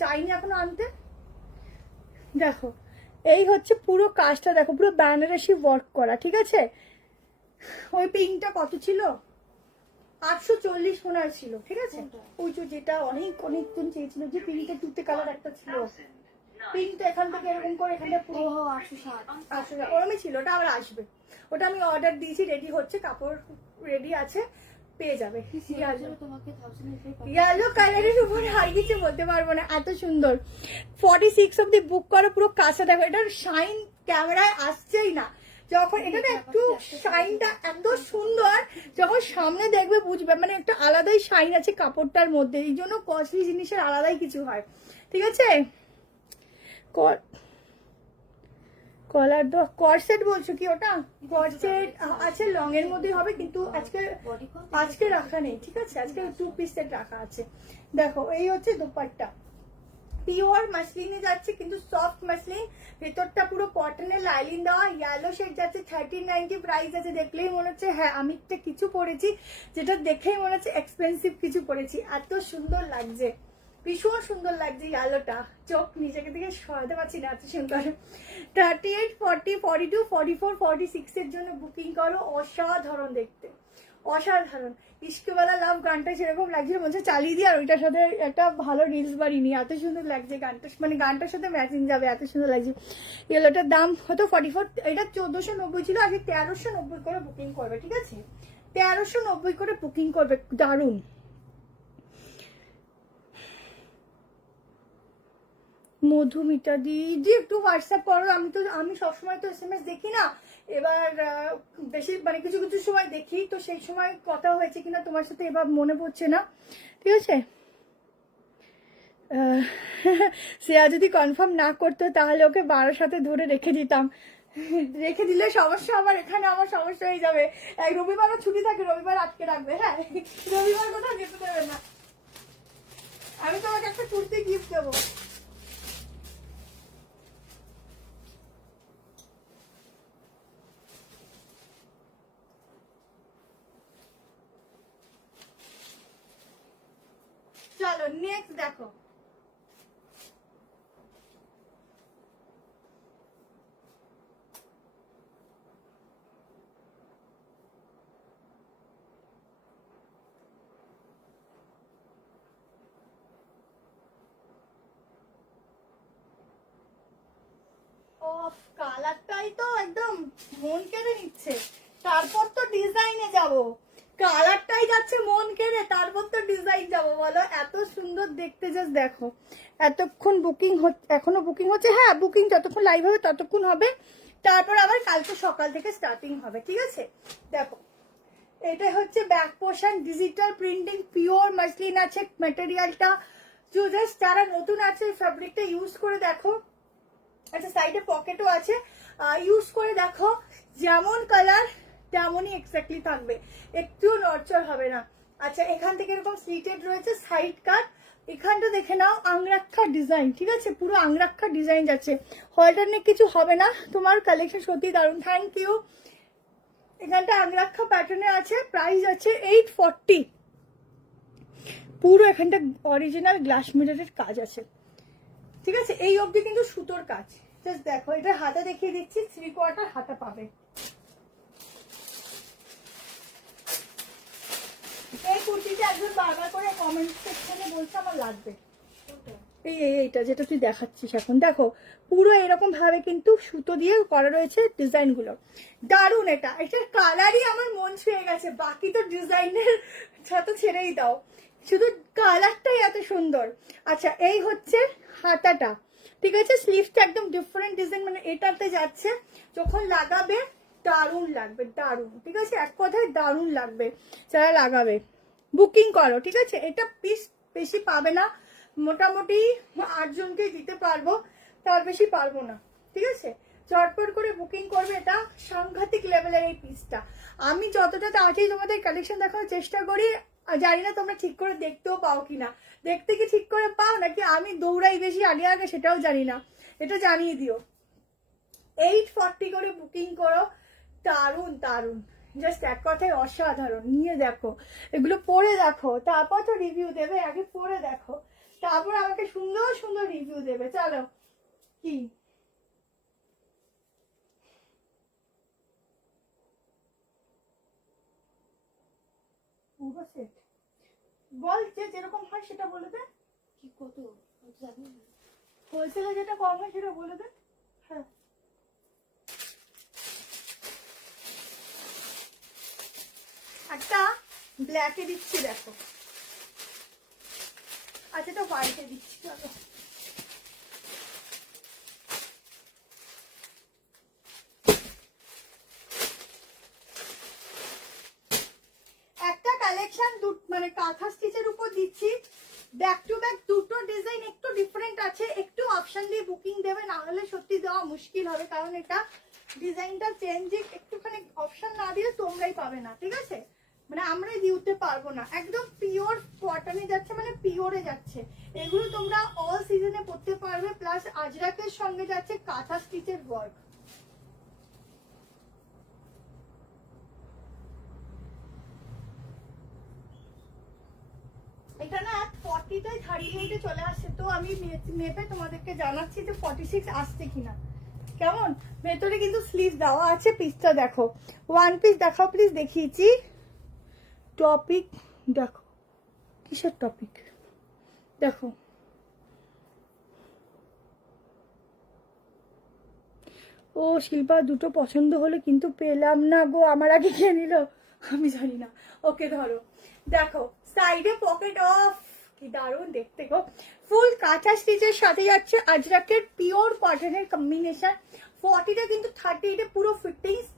যাইনি এখনো আনতে। দেখো এই হচ্ছে পুরো কাজটা, দেখো পুরো ব্যানারসি ওয়ার্ক করা, ঠিক আছে। ওই পিঙ্কটা কত ছিল? 840 মনে হয় ছিল, ঠিক আছে। ওই যে যেটা অনেক অনেকজন চেয়েছিল, যে পিঙ্কটা তুতে কালার একটা ছিল, পিঙ্কটা এখান থেকে এরকম করে এখানটা পুরো 860 ওরমই ছিল। ওটা আবার আসবে, ওটা আমি অর্ডার দিয়েছি, রেডি হচ্ছে, কাপড় রেডি আছে, পেয়ে যাবে। ইয়েলো কালারের উপরে আর কিছু বলতে পারবো না, এত সুন্দর। 46 অব্দি বুক করো, পুরো কাছে দেখো, এটার শাইন ক্যামেরায় আসছেই না। যখন এটা একটু শাইনটা এত সুন্দর, যখন সামনে দেখবে বুঝবে, মানে একটা আলাদাই শাইন আছে কাপড়টার মধ্যে। এই জন্য কস্টলি জিনিসের আলাদাই কিছু হয়, ঠিক আছে। কলার দো কর্সেট বলছো কি? ওটা কর্সেট আছে, লং এর মধ্যে হবে, কিন্তু আজকে রাখা নেই, ঠিক আছে। আজকে 2 পিস সেট রাখা আছে। দেখো এই হচ্ছে দোপাট্টা, পিওর মাসলিনে যাচ্ছে, কিন্তু সফট মাসলিন, ভেতরটা পুরো কটনের লাইলিন দেওয়া। ইয়েলো শেড যাচ্ছে, 1390 প্রাইস আছে। দেখলেই মনে হচ্ছে হ্যাঁ আমি একটা কিছু পরেছি, যেটা দেখেই মনে হচ্ছে এক্সপেন্সিভ কিছু পরেছি। এত সুন্দর লাগছে, ভীষণ সুন্দর লাগছে ইয়েলোটা, চোখ নিজেকে থেকে সরাতে পারছি না, এত সুন্দর। 38, 40, 42, 44, 46 এর জন্য বুকিং করো। অসাধারণ দেখতে, অসাধারণ। ইস্কবেলা লাভ গানটা সেরকম লাগছে, বলছে চালিয়ে দিই আর ওইটার সাথে একটা ভালো রিলস বাড়িনি। এত সুন্দর লাগছে গানটা, মানে গানটার সাথে ম্যাচিং যাবে, এত সুন্দর লাগছে। ইয়েলোটার দাম হয়তো 44, এটা 1490 ছিল, আগে 1390 করে বুকিং করবে, ঠিক আছে। 1390 করে বুকিং করবে, দারুণ। মধুমিতা দিদি একটু হোয়াটসঅ্যাপ করো। আমি সবসময় তো SMS দেখি না, এবার বেশি মানে কিছু কিছু সময় দেখি, তো সেই সময় কথা হয়েছে কিনা তোমার সাথে এবার মনে পড়ছে না, ঠিক আছে। শ্রেয়া যদি কনফার্ম না করতো তাহলে ওকে 12 সাথে ধরে রেখে দিতাম, রেখে দিলে সমস্যা, আমার এখানে আমার সমস্যা হয়ে যাবে। রবিবারও ছুটি থাকে, রবিবার আটকে রাখবে, হ্যাঁ রবিবার কোথাও যেতে দেবে না। আমি তোমাকে একটা কুর্তি গিফট দেবো। চলো নেক্সট দেখো, কালারটাই তো একদম মন কেড়ে নিচ্ছে। তারপর তো ডিজাইনে যাব, কালারটাই যাচ্ছে মন কেড়ে, তারপর তো ডিজাইন যাব। বলো এত সুন্দর দেখতে, জাস্ট দেখো। এতক্ষণ বুকিং হচ্ছে, এখনো বুকিং হচ্ছে, হ্যাঁ বুকিং যতক্ষণ লাইভ হবে ততক্ষণ হবে, তারপর আবার কালকে সকাল থেকে স্টার্টিং হবে, ঠিক আছে। দেখো এটা হচ্ছে back portion, digital printing, pure muslin আছে ম্যাটেরিয়ালটা। জাস্ট যারা নতুন আছে ফ্যাব্রিকটা ইউজ করে দেখো। আচ্ছা সাইডে পকেটও আছে, ইউজ করে দেখো, যেমন কালার তেমনই এক্স্যাক্টলি থাকবে, একটুও নড়চড় হবে না। আচ্ছা এখান থেকে এরকম স্লিটেড রয়েছে, সাইড কাট, এখানটা দেখে নাও আংরাক্ষা ডিজাইন, ঠিক আছে, পুরো আংরাক্ষা ডিজাইন যাচ্ছে। হলটার নেক কিছু হবে না, তোমার কালেকশন সত্যি দারুণ, থ্যাংক ইউ। এখানটা আংরাক্ষা প্যাটার্নে আছে, প্রাইস আছে 840। পুরো এখানটা অরিজিনাল গ্লাস মিররের কাজ আছে, ঠিক আছে। এই অবধি কিন্তু সুতোর কাজ, জাস্ট দেখো। এটা হাতা দেখিয়ে দিচ্ছি, 3/4 হাতা পাবে। এই কুর্তিটা একজন বারবার করে কমেন্ট সেকশনে বলছে আমার লাগবে, এইটা যেটা তুই দেখাচ্ছিস এখন, দেখো পুরো এরকম ভাবে কিন্তু সুতো দিয়ে করা রয়েছে ডিজাইনগুলো। দারুণ, এটার কালারই আমার মন ছুঁয়ে গেছে, বাকি তো ডিজাইনের সাথে ছেড়েই দাও, শুধু কালারটাই এত সুন্দর। আচ্ছা, এই হচ্ছে হাতাটা, ঠিক আছে। স্লিভসটা একদম ডিফারেন্ট ডিজাইন, মানে এটাতে যাচ্ছে, যখন লাগাবে দারুণ লাগবে, দারুণ, ঠিক আছে, এক কথায় দারুণ লাগবে। যারা লাগাবে বুকিং করো, ঠিক আছে। এটা পিস বেশি পাবে না, মোটামুটি 8 জনকেই দিতে পারবো, তার বেশি পারবো না, ঠিক আছে। চটপট করে বুকিং করবে, এটা সাংঘাতিক লেভেলের এই পিসটা। আমি যতটা তাড়াতাড়ি তোমাদের কালেকশন দেখানোর চেষ্টা করি, জানি না তোমরা ঠিক করে দেখতেও পাও কিনা, দেখতে কি ঠিক করে পাও নাকি আমি দৌড়াই বেশি আগে আগে সেটাও জানি না, এটা জানিয়ে দিও। 840 করে বুকিং করো, দারুণ দারুণ, জাস্ট এক কথায় অসাধারণ। নিয়ে দেখো, এগুলো পরে দেখো, তারপর তো রিভিউ দেবে, আগে পরে দেখো, তারপর আমাকে সুন্দর সুন্দর রিভিউ দেবে। চলো, কি বল, যে যেরকম হয় সেটা বলে দে। কি কত জানি না। হোলসেলে যেটা কম হয় সেটা বলে দে। হ্যাঁ, একটা ব্ল্যাকে দিচ্ছি দেখো, আচ্ছা এটা হোয়াইটে দিচ্ছি। চলো, একটা কালেকশন মানে কাঁথা স্টিচের উপর দিচ্ছি, ব্যাক টু ব্যাক দুটো ডিজাইন একটু ডিফারেন্ট আছে, একটু অপশন দিয়ে বুকিং দেবে, না হলে সত্যি দেওয়া মুশকিল হবে, কারণ এটা ডিজাইনটা চেঞ্জিং, একটুখানি অপশন না দিলে তোমরাই পাবে না, ঠিক আছে, মানে আমরাই দিতে পারবো না। একদম পিওর কটনে যাচ্ছে, মানে পিওরে যাচ্ছে, এগুলো তোমরা অল সিজনে পরতে পারবে, প্লাস আজরাকের সঙ্গে যাচ্ছে কাঁথা স্টিচের ওয়ার্ক। এটা না 40টায় 38-এ চলে আসছে, তো আমি মেপে তোমাদেরকে জানাচ্ছি যে 46 আসছে কিনা। কেমন, ভেতরে কিন্তু স্লিভ দেওয়া আছে, পিসটা দেখো, ওয়ান পিস দেখাও প্লিজ, দেখিয়েছি। টপিক দেখো, কিসের টপিক দেখো, ও শিল্পা দুটো পছন্দ হলো কিন্তু পেলাম না গো, আমার আগে খেয়ে নিল, আমি জানি না। ওকে ধরো, দেখো সাইডে পকেট অফ, কি দারুণ দেখতে গো, ফুল কাঁথা স্টিচের সাথে যাচ্ছে আজরাকের পিওর কটনের কম্বিনেশন। 40টা কিন্তু 38-এ পুরো ফিটিংস,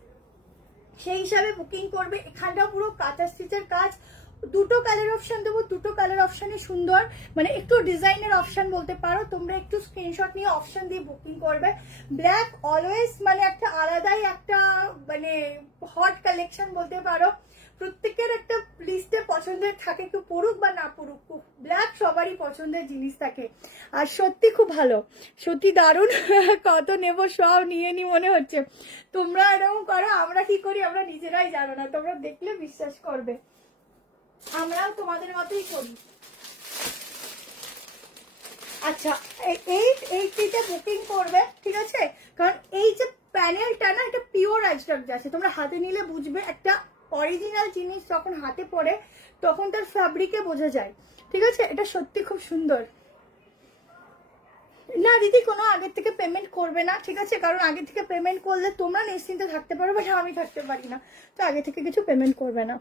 সেই হিসাবে বুকিং করবে। এখানটাও পুরো কাঁথা স্টিচের কাজ, দুটো কালার অপশন দেবো, দুটো কালার অপশনই সুন্দর, মানে একটু ডিজাইনের অপশন বলতে পারো, তোমরা একটু স্ক্রিনশট নিয়ে অপশন দিয়ে বুকিং করবে। ব্ল্যাক অলওয়েজ মানে একটা আলাদাই একটা মানে হট কালেকশন বলতে পারো, প্রত্যেকের একটা লিস্টে পছন্দের থাকে, কেউ পড়ুক বা না পড়ুক, ব্ল্যাক সবারই পছন্দের জিনিস থাকে। আর সত্যি খুব ভালো, সত্যি দারুণ, কত নেবো সব নিয়ে নি মনে হচ্ছে। তোমরা এরকম করো, আমরা কি করি আমরা নিজেরাই জানো না, তোমরা দেখলে বিশ্বাস করবে, আমরাও তোমাদের মতোই করি। আচ্ছা, এইটা বুকিং করবে, ঠিক আছে, কারণ এই যে প্যানেলটা না, এটা পিওর আজরাক যাচ্ছে, তোমরা হাতে নিলে বুঝবে, একটা অরিজিনাল জিনিস যখন হাতে পড়ে তখন তার ফ্যাব্রিকে বোঝা যায়, ঠিক আছে। এটা সত্যি খুব সুন্দর। না দিদি, কোনো আগের থেকে পেমেন্ট করবে না, ঠিক আছে, কারণ আগে থেকে পেমেন্ট করলে তোমরা নিশ্চিন্তে থাকতে পারো, বাট আমি থাকতে পারি না, তো আগে থেকে কিছু পেমেন্ট করবে না,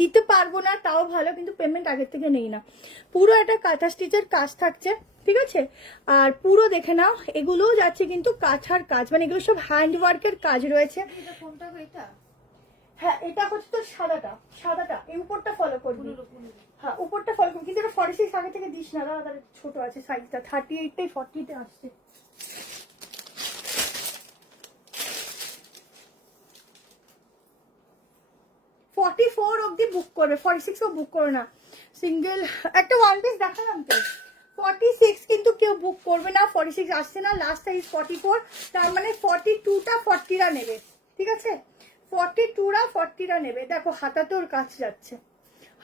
দিতে পারবো না তাও ভালো, কিন্তু পেমেন্ট আগের থেকে নেই না। পুরো একটা কাঁথা স্টিচের কাজ থাকছে, ঠিক আছে, আর পুরো দেখে নাও, এগুলোও যাচ্ছে কিন্তু কাঁথার কাজ, মানে এগুলো সব হ্যান্ড ওয়ার্কের কাজ রয়েছে। এটা কোনটা গো এটা? হ্যাঁ, এটা হচ্ছে তো সাদাটা, এই উপরটা ফলো করবি, হ্যাঁ উপরটা ফলো করবি, কিন্তু এটা 46 আগে থেকে দিস না, দাদা ছোট আছে সাইজটা, 38টাই 40-তে আসছে। ফোর অব্দি বুক করবে, 46ও বুক করো না, সিঙ্গেল একটা ওয়ান পিস দেখালাম তো। 46 কিন্তু কেউ বুক করবে না, 46 আসছে না, লাস্ট সাইজ 44, তার মানে 42টা 40রা নেবে, ঠিক আছে, 42রা 40রা নেবে। দেখো হাতাতেও কাজ যাচ্ছে,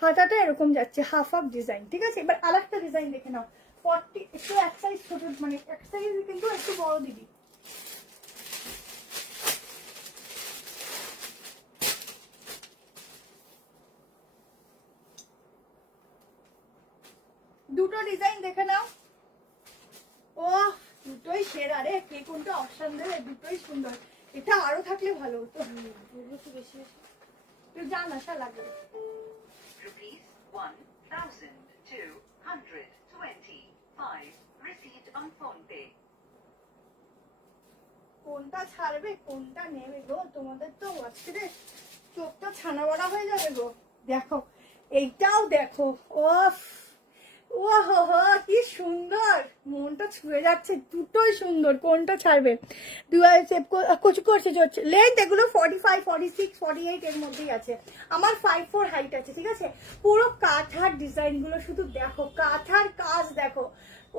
হাতাটা এরকম যাচ্ছে, হাফ হাফ ডিজাইন, ঠিক আছে। এবার আরেকটা ডিজাইন দেখে নাও, 40 একটু এক সাইজ ছোট, মানে এক সাইজ কিন্তু একটু বড় দিবি। দুটো ডিজাইন দেখে নাও, ও দুটোই সেরা রে, কে কোনটা অপশন দেবে, দুটোই সুন্দর। এটা আরো থাকলে ভালো হতো, এগুলো তো বেশি বেশি। তুই জান আশা লাগে। Rupees 1,225 received on phone pay. কোনটা ছাড়বে কোনটা নেবে গো, তোমাদের তো আজকে চোখটা ছানা বড়া হয়ে যাবে গো। দেখো এইটাও দেখো, ওফ ও হো হো কি সুন্দর, মনটা ছুঁয়ে যাচ্ছে, দুটোই সুন্দর, কোনটা ছাড়বে। দুয়ার সেভ কিছু করছে হচ্ছে লেন্থ এগুলো 45, 46, 48 এর মধ্যেই আছে। আমার 5'4" হাইট আছে, ঠিক আছে। পুরো কাঁথার ডিজাইন গুলো শুধু দেখো, কাঁথার কাজ দেখো,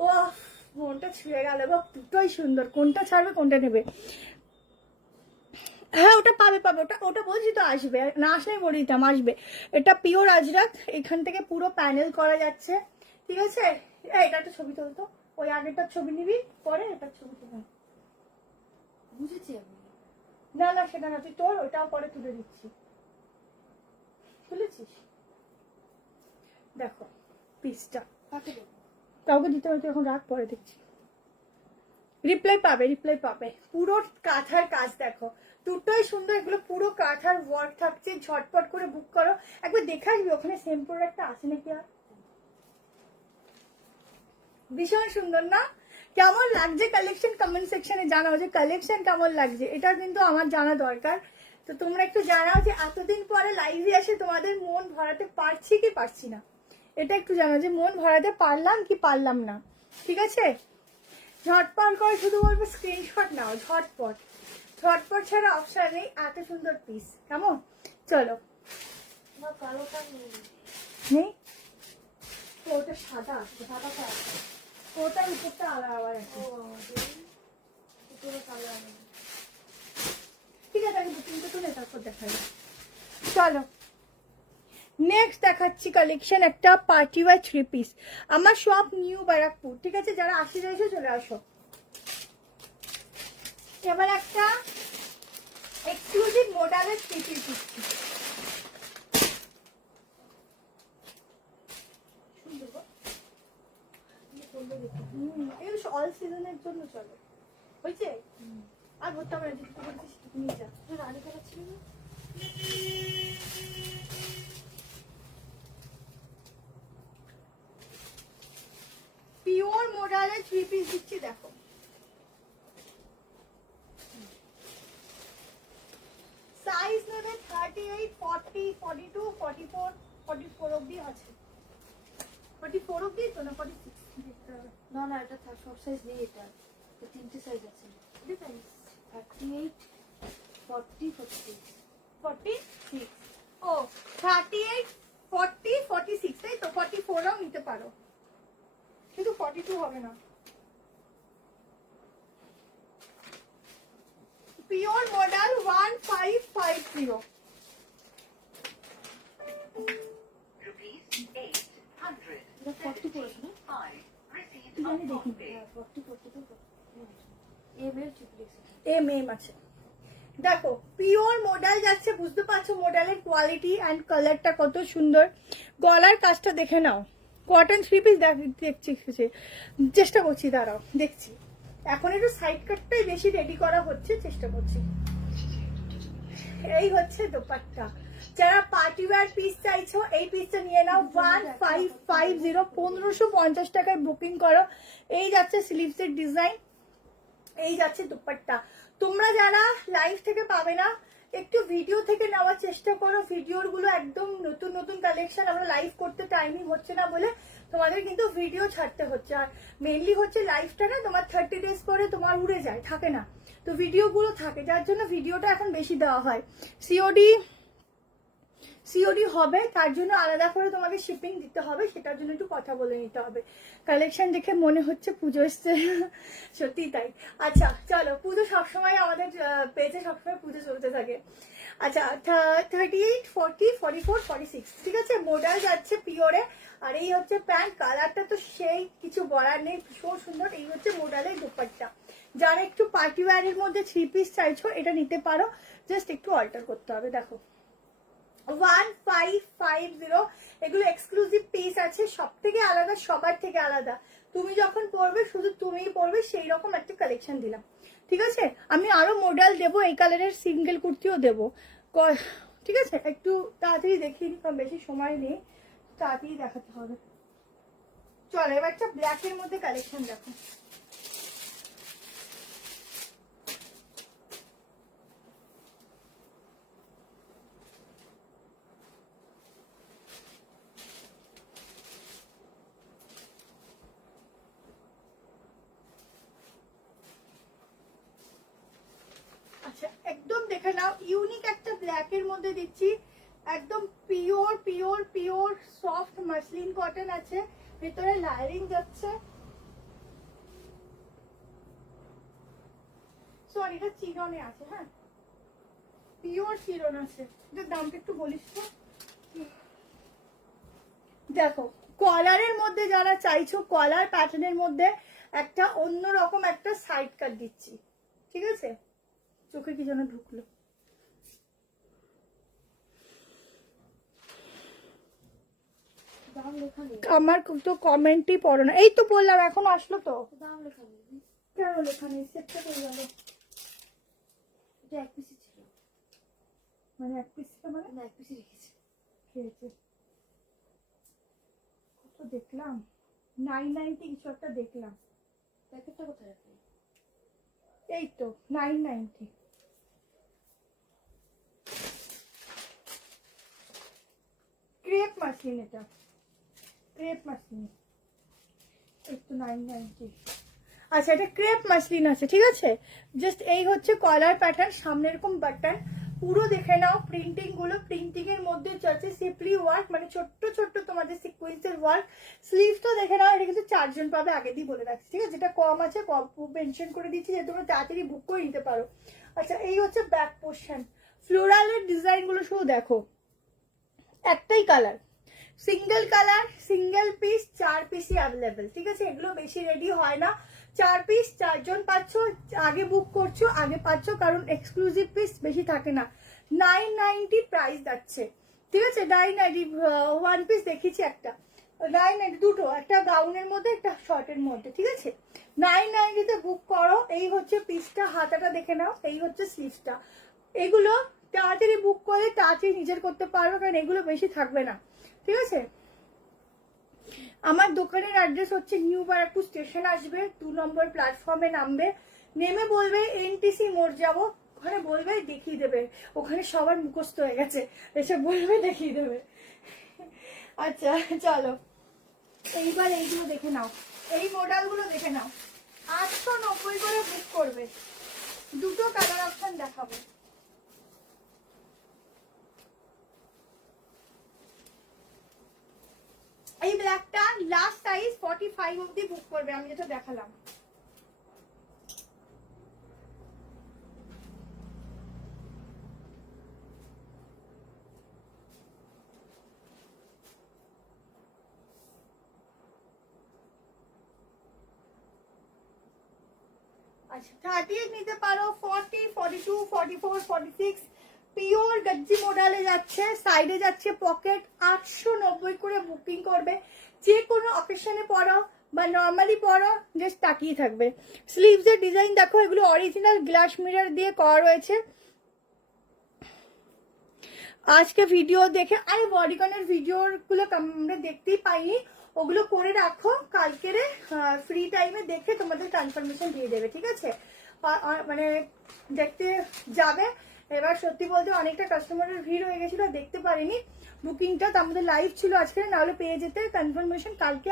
ও মনটা ছুঁয়ে গেল গো, দুটোই সুন্দর, কোনটা ছাড়বে কোনটা নেবে। হ্যাঁ ওটা পাবে পাবে, ওটা ওটা বলছি তো আসবে, না আসলে বলে দিতাম আসবে। এটা পিওর আজরাক, এখান থেকে পুরো প্যানেল করা যাচ্ছে, ঠিক আছে। এটা একটা ছবি তুলতো, ওই আগেরটার ছবি নিবি, পরে এটার ছবি তুলবি। বুঝেছি আমি। না না সেটা না, তুই তোর ওইটাও পরে তুলে দিচ্ছি। তুলেছিস? দেখো পিসটা কাকে দেবো? কাউকে দিতে হয়তো, এখন রাখ, পরে দেখছি। রিপ্লাই পাবে, রিপ্লাই পাবে। পুরো কাঁথার কাজ দেখো, দুটোই সুন্দর, এগুলো পুরো কাঁথার ওয়ার্ক থাকছে, ঝটপট করে বুক করো। একবার দেখে আসবি ওখানে সেম প্রোডাক্টটা আছে নাকি। আর ভীষণ সুন্দর না? কেমন লাগছে কালেকশন কমেন্ট সেকশনে জানাও যে কালেকশন কেমন লাগছে, এটা কিন্তু আমার জানা দরকার। তো তোমরা একটু জানাও যে এতদিন পরে লাইভে এসে তোমাদের মন ভরাতে পারছি কি পারছি না, এটা একটু জানাও যে মন ভরাতে পারলাম কি পারলাম না, ঠিক আছে। ঝটপট করে শুধু বলবো স্ক্রিনশট নাও, ঝটপট, ঝটপট ছাড়া অপশন নেই, এত সুন্দর পিস। কেমন চলো আমার কালোটা নেই। নেই তো, ওটা সাদা, সাদাটা আছে, ওটার উপরটা আলাদা আবার আছে। ও আমাদের উপরে কালো আমি। ঠিক আছে আগে বুকিংটা তুলে তারপর দেখাই। চলো নেক্সট দেখাচ্ছি কালেকশন, একটা পার্টি ওয়্যার 3 পিস। আমার সব নিউ ব্যারাকপুর, ঠিক আছে, যারা আসতে চাইছো চলে আসো। এবার একটা এক্সক্লুসিভ মডেলের 3 পিস দিচ্ছি। এই অল সিজনের জন্য চলো, হয়েছে। আর ভর্তা আমরা যেটুকু বলছিস সেটুকু নিয়ে যা। রানী কালার ছিল না? পিওর মডেলের 3 পিস দিচ্ছি দেখো। সাইজ নেবে 38, 40, 42, 44, 44 অবধি আছে। 44 অবধি তো না 46 দেখতে হবে। না না, এটা সব সাইজ নেই, এটা তো তিনটে সাইজ আছে। ডিফারেন্স 38, 40, 46। 46 ও 38, 40, 46 তাই তো, 44ও নিতে পারো, কিন্তু 42 হবে না। Pure model 1550। Rupees 800 এটা 40 পড়েছে না? received on phone pay. হ্যাঁ 40, 42, এম এর ট্রিপ্লেক্স। এম এম আছে দেখো, পিওর মডেল যাচ্ছে, বুঝতে পারছো মডেলের কোয়ালিটি অ্যান্ড কালারটা কত সুন্দর। গলার কাজটা দেখে নাও, কটন 3 পিস দেখছি, চেষ্টা করছি, দাঁড়াও দেখছি। এখন একটু সাইড কাটটাই বেশি রেডি করা হচ্ছে, চেষ্টা করছি। এই হচ্ছে দোপাট্টা, যারা পার্টি ওয়্যার পিস চাইছো এই পিসটা নিয়ে নাও। 1550, 1550 টাকায় বুকিং করো। এই যাচ্ছে স্লিভসের ডিজাইন, এই যাচ্ছে দুপাট্টা। তোমরা যারা লাইভ থেকে পাবে না, একটু ভিডিও থেকে নেওয়ার চেষ্টা করো। ভিডিওর গুলো একদম নতুন নতুন কালেকশন, আমরা লাইভ করতে টাইমই হচ্ছে না বলে তোমাদের কিন্তু ভিডিও ছাড়তে হচ্ছে। আর মেনলি হচ্ছে লাইভটা না তোমার 30 ডেজ পরে তোমার উড়ে যায়, থাকে না, তো ভিডিও গুলো থাকে, যার জন্য ভিডিওটা এখন বেশি দেওয়া হয়। সিওডি হবে, তার জন্য আলাদা করে তোমাকে শিপিং দিতে হবে, সেটার জন্য একটু কথা বলে নিতে হবে। কালেকশন দেখে মনে হচ্ছে পুজো এসছে, সত্যি তাই। আচ্ছা চলো, পুজো সবসময় আমাদের পেজে সবসময় পুজো চলতে থাকে। আচ্ছা 38, 40, 44, 46, ঠিক আছে। মডেল যাচ্ছে পিওরে, আর এই হচ্ছে প্যান্ট, কালারটা তো সেই কিছু বলার নেই, ভীষণ সুন্দর। এই হচ্ছে মডেলের দুপাট্টা। যারা একটু পার্টি ওয়্যারের মধ্যে 3 পিস চাইছো এটা নিতে পারো, জাস্ট একটু অল্টার করতে হবে। দেখো 1550। এগুলো এক্সক্লুসিভ পিস আছে, সব থেকে আলাদা, সবার থেকে আলাদা। তুমি যখন পরবে শুধু তুমিই পরবে, সেই রকম একটা কালেকশন দিলাম, ঠিক আছে। আমি আরো মডেল দেবো, এই কালারের সিঙ্গেল কুর্তিও দেবো, ঠিক আছে। একটু তাড়াতাড়ি দেখিয়ে দিই, কারণ বেশি সময় নেই, তাড়াতাড়ি দেখাতে হবে। চলো এবার একটা ব্ল্যাকের মধ্যে কালেকশন দেখো। আচ্ছা একদম দেখে নাও, ইউনিক একটা ব্ল্যাকের মধ্যে দিচ্ছি, একদম pure pure pure soft muslin cotton আছে, ভেতরে লাইনিং যাচ্ছে। সরি এটা চিরনে আছে, হ্যাঁ পিওর চিরন আছে। এটার দামটা একটু বলিস তো। দেখো কলারের মধ্যে যারা চাইছো, কলার প্যাটার্নের মধ্যে একটা অন্যরকম একটা সাইড কাট দিচ্ছি, ঠিক আছে। চোখে কি যেন ঢুকলো। দাম লেখা নেই, আমার তো কমেন্টই পড়ো না, এই তো বললাম এখন আসলো তো। দাম লেখা নেই। কেন লেখা নেই, সেটটা হয়ে গেল। এটা এক পিসই ছিল, মানে এক পিস মানে না এক পিসই রেখেছি। খেয়েছে কত দেখলাম, 990 কিছু একটা দেখলাম। প্যাকেটটা কোথায় রাখলি? এই তো 990। ক্রেপ মাসলিন, এটা ক্রেপ মাসলিন, এই তো 990। আচ্ছা এটা ক্রেপ মাসলিন আছে, ঠিক আছে। জাস্ট এই হচ্ছে কলার প্যাটার্ন, সামনে এরকম বাটন, পুরো দেখে নাও প্রিন্টিং গুলো। প্রিন্টিং এর মধ্যে আছে সিপলি ওয়ার্ক, মানে ছোট্ট ছোট্ট তোমাদের সিকোয়েন্সের ওয়ার্ক। স্লিভটা দেখে নাও, এটা কিন্তু 4 জন পাবে, আগে দিয়ে বলে রাখছি, ঠিক আছে। যেটা কম আছে কম মেনশন করে দিচ্ছি, যে তোমরা তাড়াতাড়ি বুক করে নিতে পারো। আচ্ছা এই হচ্ছে ব্যাক পোর্শন, ফ্লোরালের ডিজাইন গুলো শুধু দেখো, একটাই colour, single colour, single piece, 4 পিসই অ্যাভেলেবেল, ঠিক আছে। এগুলো বেশি রেডি হয় না, 4 পিস 4 জন পাচ্ছ, আগে বুক করছো আগে পাচ্ছ, কারণ এক্সক্লুসিভ পিস বেশি থাকে না। 990 প্রাইস যাচ্ছে, ঠিক আছে। 990 ওয়ান পিস দেখিয়েছি একটা, 990 দুটো, একটা গাউনের মধ্যে একটা শর্টের মধ্যে, ঠিক আছে। 990 তে বুক করো। এই হচ্ছে পিসটা, হাতাটা দেখে নাও, এই হচ্ছে স্লিভসটা। এগুলো তাড়াতাড়ি বুক করে তাড়াতাড়ি নিজের করতে পারবে, কারণ এগুলো বেশি থাকবে না, ঠিক আছে। আমার দোকানের অ্যাড্রেস হচ্ছে নিউ ব্যারাকপুর স্টেশন, আসবে 2 নম্বর প্ল্যাটফর্মে নামবে, নেমে বলবে এনটিসি মোড় যাবো, ওখানে বলবে দেখিয়ে দেবে, ওখানে সবার মুখস্থ হয়ে গেছে, এসে বলবে দেখিয়ে দেবে। আচ্ছা চলো এইবার এইগুলো দেখে নাও, এই মডেলগুলো দেখে নাও, 890 করে বুক করবে। দুটো কালার অপশন দেখাবো। এই ব্ল্যাকটা লাস্ট সাইজ 45 অবধি বুক করবে, আমি যেটা দেখালাম। আচ্ছা 30 নিতে পারো, 40, 42, 44, 46 পিওর গজ্জি মডেলে যাচ্ছে, সাইডে যাচ্ছে পকেট, 890 করে বুকিং করবে। যে কোনো অকেশনে পরো বা নর্মালি পরো, জাস্ট তাকিয়ে থাকবে। স্লিভস এর ডিজাইন দেখো, এগুলো অরিজিনাল গ্লাস মিরর দিয়ে করা রয়েছে। আজকে ভিডিও দেখে, আরে বডিকনের ভিডিওগুলো আমরা দেখতেই পাইনি, ওগুলো করে রাখো, কালকের ফ্রি টাইমে দেখে তোমাদের কনফার্মেশন দিয়ে দেবে, ঠিক আছে। মানে দেখতে যাবে। এবার সত্যি বলতে অনেকটা কাস্টমারের ভিড় হয়ে গেছিল, দেখতে পারিনি বুকিংটা, তার মধ্যে লাইভ ছিল আজকে, নাহলে পেয়ে যেতে কনফার্মেশন। কালকে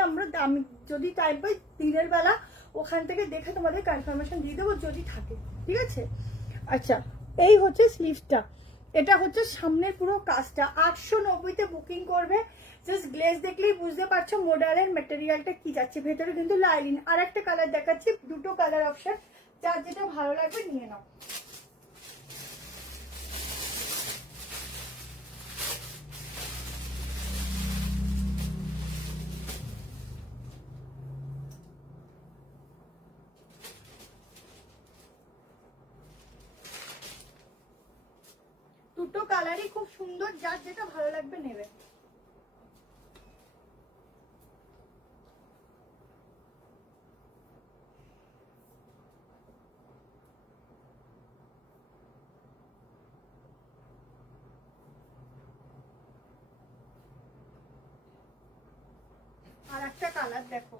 আমি যদি টাইম পাই দিনের বেলা ওখান থেকে দেখে তোমাদের কনফার্মেশন দিয়ে দেবো যদি থাকে, ঠিক আছে। আচ্ছা এই হচ্ছে স্লিভসটা, এটা হচ্ছে সামনের পুরো কাজটা, 890 তে বুকিং করবে। জাস্ট গ্লেজ দেখলেই বুঝতে পারছো মডেলের মেটেরিয়ালটা কি যাচ্ছে, ভেতরে কিন্তু লাইনিং। আর একটা কালার দেখাচ্ছি, দুটো কালার অপশন, যার যেটা ভালো লাগবে নিয়ে নাও। দুটো কালার কালারই খুব সুন্দর, যার যেটা ভালো লাগবে নেবে। আর একটা কালার দেখো,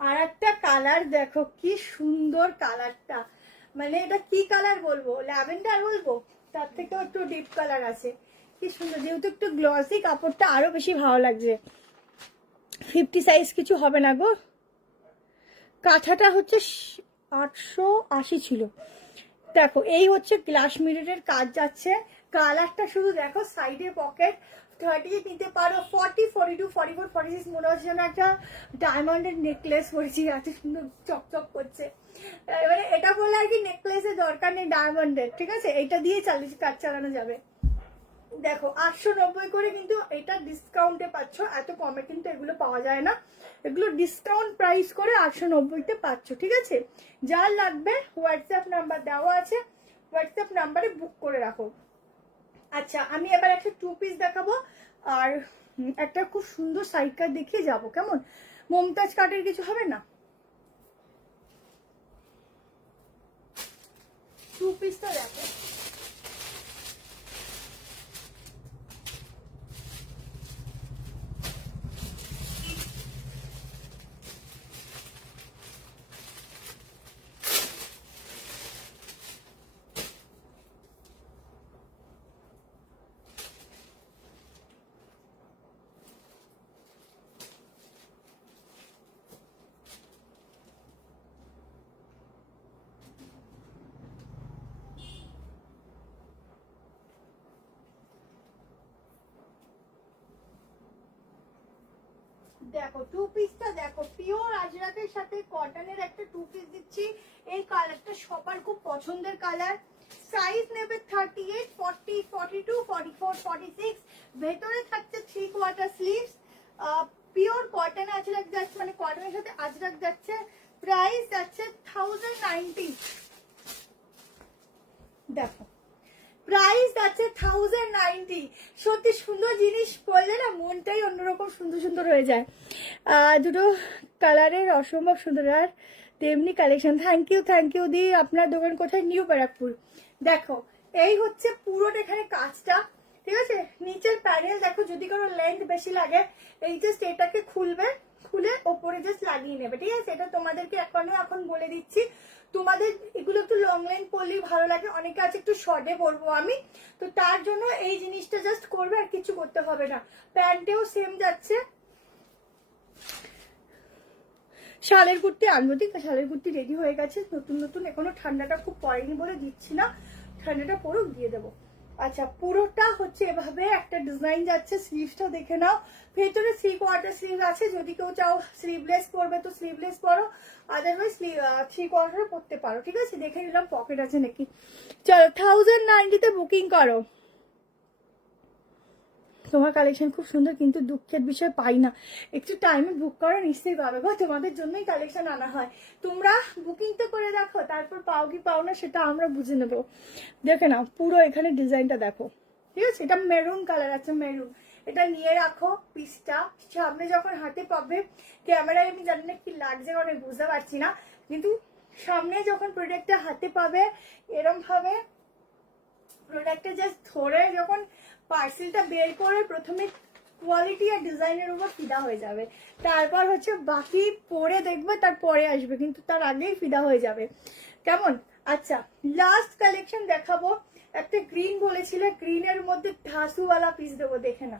আর একটা কালার দেখো, কি সুন্দর কালারটা। মানে এটা কি কালার বলবো, ল্যাভেন্ডার বলবো, তার থেকেও একটু ডিপ কালার আছে। কি সুন্দর, যেহেতু একটু গ্লসি কাপড়টা আরো বেশি ভালো লাগছে। 50 সাইজ কিছু হবে না গো। কাঁথাটা হচ্ছে 880 ছিল। দেখো এই হচ্ছে গ্লাস মিররের কাজ যাচ্ছে। কালারটা শুধু দেখো, সাইডে পকেট, 30 নিতে পারো, 40, 42, 44, 46 মনে হচ্ছে যেন একটা ডায়মন্ডের নেকলেস পরেছি, এত সুন্দর চকচক করছে। এবারে এটা বলে আর কি নেকলেসের দরকার নেই ডায়মন্ডের, ঠিক আছে, এটা দিয়ে কাজ চালানো যাবে। দেখো 890 করে কিন্তু এটা ডিসকাউন্টে পাচ্ছ, এত কমে কিন্তু এগুলো পাওয়া যায় না, এগুলো ডিসকাউন্ট প্রাইস করে 890-তে পাচ্ছ, ঠিক আছে। যার লাগবে হোয়াটসঅ্যাপ নাম্বার দেওয়া আছে, হোয়াটসঅ্যাপ নাম্বারে বুক করে রাখো। আচ্ছা আমি এবার একটা 2 পিস দেখাবো, আর একটা খুব সুন্দর সাইড কাট দেখিয়ে যাবো, কেমন? মমতাজ কাটের কিছু হবে না? 2 পিসটা দেখো, দেখো 2 পিসটা দেখো, পিওর আজরাকের সাথে কটনের একটা 2 পিস দিচ্ছি। এই কালারটা সবার খুব পছন্দের কালার। সাইজ নেবে 38, 40, 42, 44, 46। ভেতরে থাকছে 3 quarter sleeves. Pure cotton Ajrak যাচ্ছে, মানে কটনের সাথে আজরাক যাচ্ছে। প্রাইস যাচ্ছে 1090। দেখো প্রাইস আছে 1090। সত্যি সুন্দর জিনিস পরলে না মনটাই অন্যরকম সুন্দর সুন্দর হয়ে যায়। দুটো কালারের অসম্ভব সুন্দর, আর তেমনি কালেকশন। থ্যাংক ইউ দি। আপনার দোকান কোথায়? নিউ ব্যারাকপুর। দেখো এই হচ্ছে পুরোটা এখানে কাজটা, ঠিক আছে। নিচের প্যানেল দেখো, যদি কোনো লেন্থ বেশি লাগে এই জাস্ট এটাকে খুলবে, খুলে ওপরে জাস্ট লাগিয়ে নেবে, ঠিক আছে। এটা তোমাদেরকে এখন বলে দিচ্ছি। তোমাদের এগুলো একটু লং লাইন পরলেই ভালো লাগে, অনেকে আছে একটু শর্টে পরবো আমি, তো তার জন্য এই জিনিসটা জাস্ট করবে, আর কিছু করতে হবে না। প্যান্টেও সেম যাচ্ছে। শালের কুর্তি আনবো, ঠিক আছে, শালের কুর্তি রেডি হয়ে গেছে, নতুন নতুন, এখনো ঠান্ডাটা খুব পড়েনি বলে দিচ্ছি না, ঠান্ডাটা পড়ুক দিয়ে দেবো। আচ্ছা পুরোটা হচ্ছে এভাবে একটা ডিজাইন যাচ্ছে। স্লিভসটা দেখে নাও, ভেতরে 3 কোয়ার্টার স্লিভ আছে, যদি কেউ চাও স্লিভলেস পরবে তো স্লিভলেস পরো, আদারওয়াইজ 3 কোয়ার্টার পরতে পারো, ঠিক আছে। দেখে নিলাম পকেট আছে নাকি। চলো 1090-তে বুকিং করো। তোমার কালেকশন খুব সুন্দর, কিন্তু দুঃখের বিষয় পাই না। একটু টাইমে বুক করো, নিশ্চয়ই পাবে গো, তোমাদের জন্যই কালেকশন আনা হয়। তোমরা বুকিং তো করে রাখো, তারপর পাও কি পাও না সেটা আমরা বুঝে নেবো। দেখে নাও পুরো এখানে ডিজাইনটা দেখো, ঠিক আছে। এটা মেরুন কালার আছে, মেরুন। এটা নিয়ে রাখো পিসটা, সামনে যখন হাতে পাবে, ক্যামেরায় আমি জানি না কি লাগছে আমি বুঝতে পারছি না, কিন্তু সামনে যখন প্রোডাক্টটা হাতে পাবে এরম ভাবে প্রোডাক্টটা জাস্ট ধরে যখন পার্সেলটা বের করে প্রথমে কোয়ালিটি আর ডিজাইনের উপর ফিদা হয়ে যাবে, তারপর হচ্ছে বাকি পরে দেখবে, তারপরে আসবে, কিন্তু তার আগেই ফিদা হয়ে যাবে, কেমন? আচ্ছা লাস্ট কালেকশন দেখাবো। একটা গ্রিন বলেছিলে, গ্রিনের মধ্যে ধাসুওয়ালা পিস দেবো, দেখে না।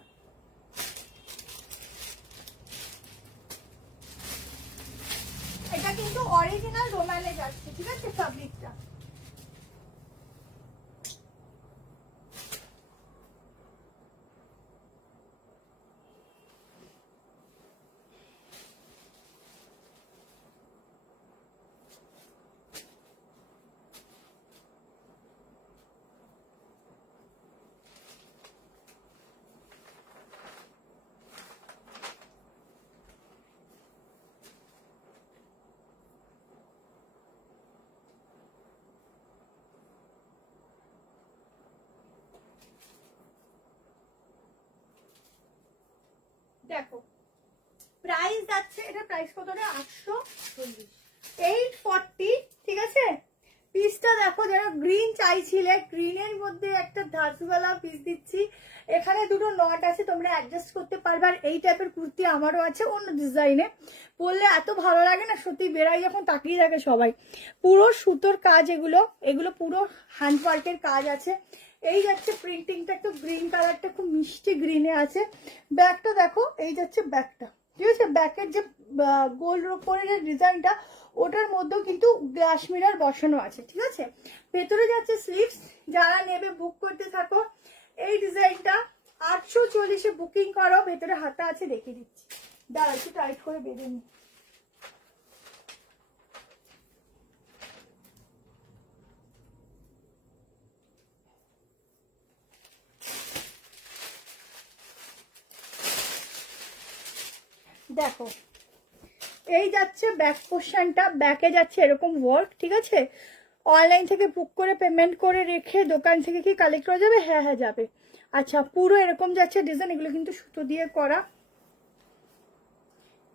এটা কিন্তু অরিজিনাল রোমানে যাচ্ছে, ঠিক আছে, ফ্যাব্রিকটা। যাচ্ছে, এটা প্রাইস কত রে? 840, ঠিক আছে। পিসটা দেখো, যারা গ্রিন চাইছিলে, গ্রিনের মধ্যে একটা ধাঁচওয়ালা পিস দিচ্ছি। এখানে দুটো নট আছে, তোমরা অ্যাডজাস্ট করতে পারবে। আর এই টাইপের কুর্তি আমারও আছে অন্য ডিজাইনে, পরলে এত ভালো লাগে না সত্যি, বেড়াই যখন তাকিয়ে থাকে সবাই। পুরো সুতোর কাজ, এগুলো এগুলো পুরো হ্যান্ডওয়ার্কের কাজ আছে। এই যাচ্ছে প্রিন্টিংটা একটু গ্রিন কালারটা, খুব মিষ্টি গ্রিনে আছে। ব্যাগটা দেখো, এই যাচ্ছে ব্যাগটা, ঠিক আছে। ব্যাকের যে গোল করে যে ডিজাইনটা, ওটার মধ্যেও কিন্তু গ্লাস মিরর বসানো আছে, ঠিক আছে। ভেতরে যাচ্ছে স্লিভস, যারা নেবে বুক করতে থাকো। এই ডিজাইনটা 840-এ বুকিং করো। ভেতরে হাতা আছে, দেখিয়ে দিচ্ছি, দাঁড়া একটু টাইট করে বেঁধে নি। দেখো, এই যাচ্ছে ব্যাক পোর্শনটা, ব্যাকে যাচ্ছে এরকম ওয়ার্ক, ঠিক আছে। অনলাইন থেকে বুক করে পেমেন্ট করে রেখে দোকান থেকে কি কালেক্ট করা যাবে? হ্যাঁ হ্যাঁ যাবে। আচ্ছা, পুরো এরকম যাচ্ছে ডিজাইন, এগুলো কিন্তু সুতো দিয়ে করা।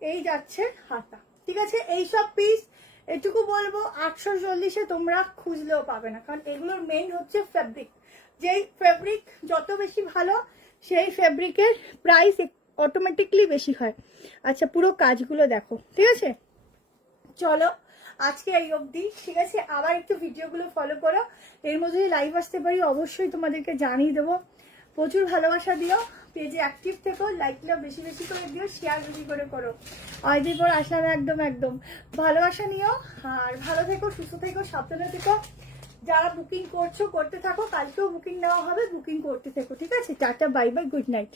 এই যাচ্ছে হাতা, ঠিক আছে। এইসব পিস এটুকু বলবো 840-এ তোমরা খুঁজলেও পাবে না, কারণ এগুলোর মেইন হচ্ছে ফেব্রিক। যেই ফেব্রিক যত বেশি ভালো, সেই ফেব্রিকের প্রাইস অটোমেটিকলি বেশি হয়। আচ্ছা, পুরো কাজগুলো দেখো, ঠিক আছে। চলো আজকে এই অবধি, ঠিক আছে। আবার একটু ভিডিওগুলো ফলো করো। এর মধ্যে যদি লাইভ আসতে পারি অবশ্যই তোমাদেরকে জানিয়ে দেবো। প্রচুর ভালোবাসা দিও, পেজে অ্যাক্টিভ থেকো, লাইকটা বেশি বেশি করে দিও, শেয়ার বেশি করে করো। অনেকদিন পর আসলাম, একদম একদম ভালোবাসা নিও। আর ভালো থেকো, সুস্থ থেকো, সাবধানে থেকো। যারা বুকিং করছো করতে থাকো, কালকেও বুকিং নেওয়া হবে, বুকিং করতে থেকো, ঠিক আছে। Tata, bye bye, good night.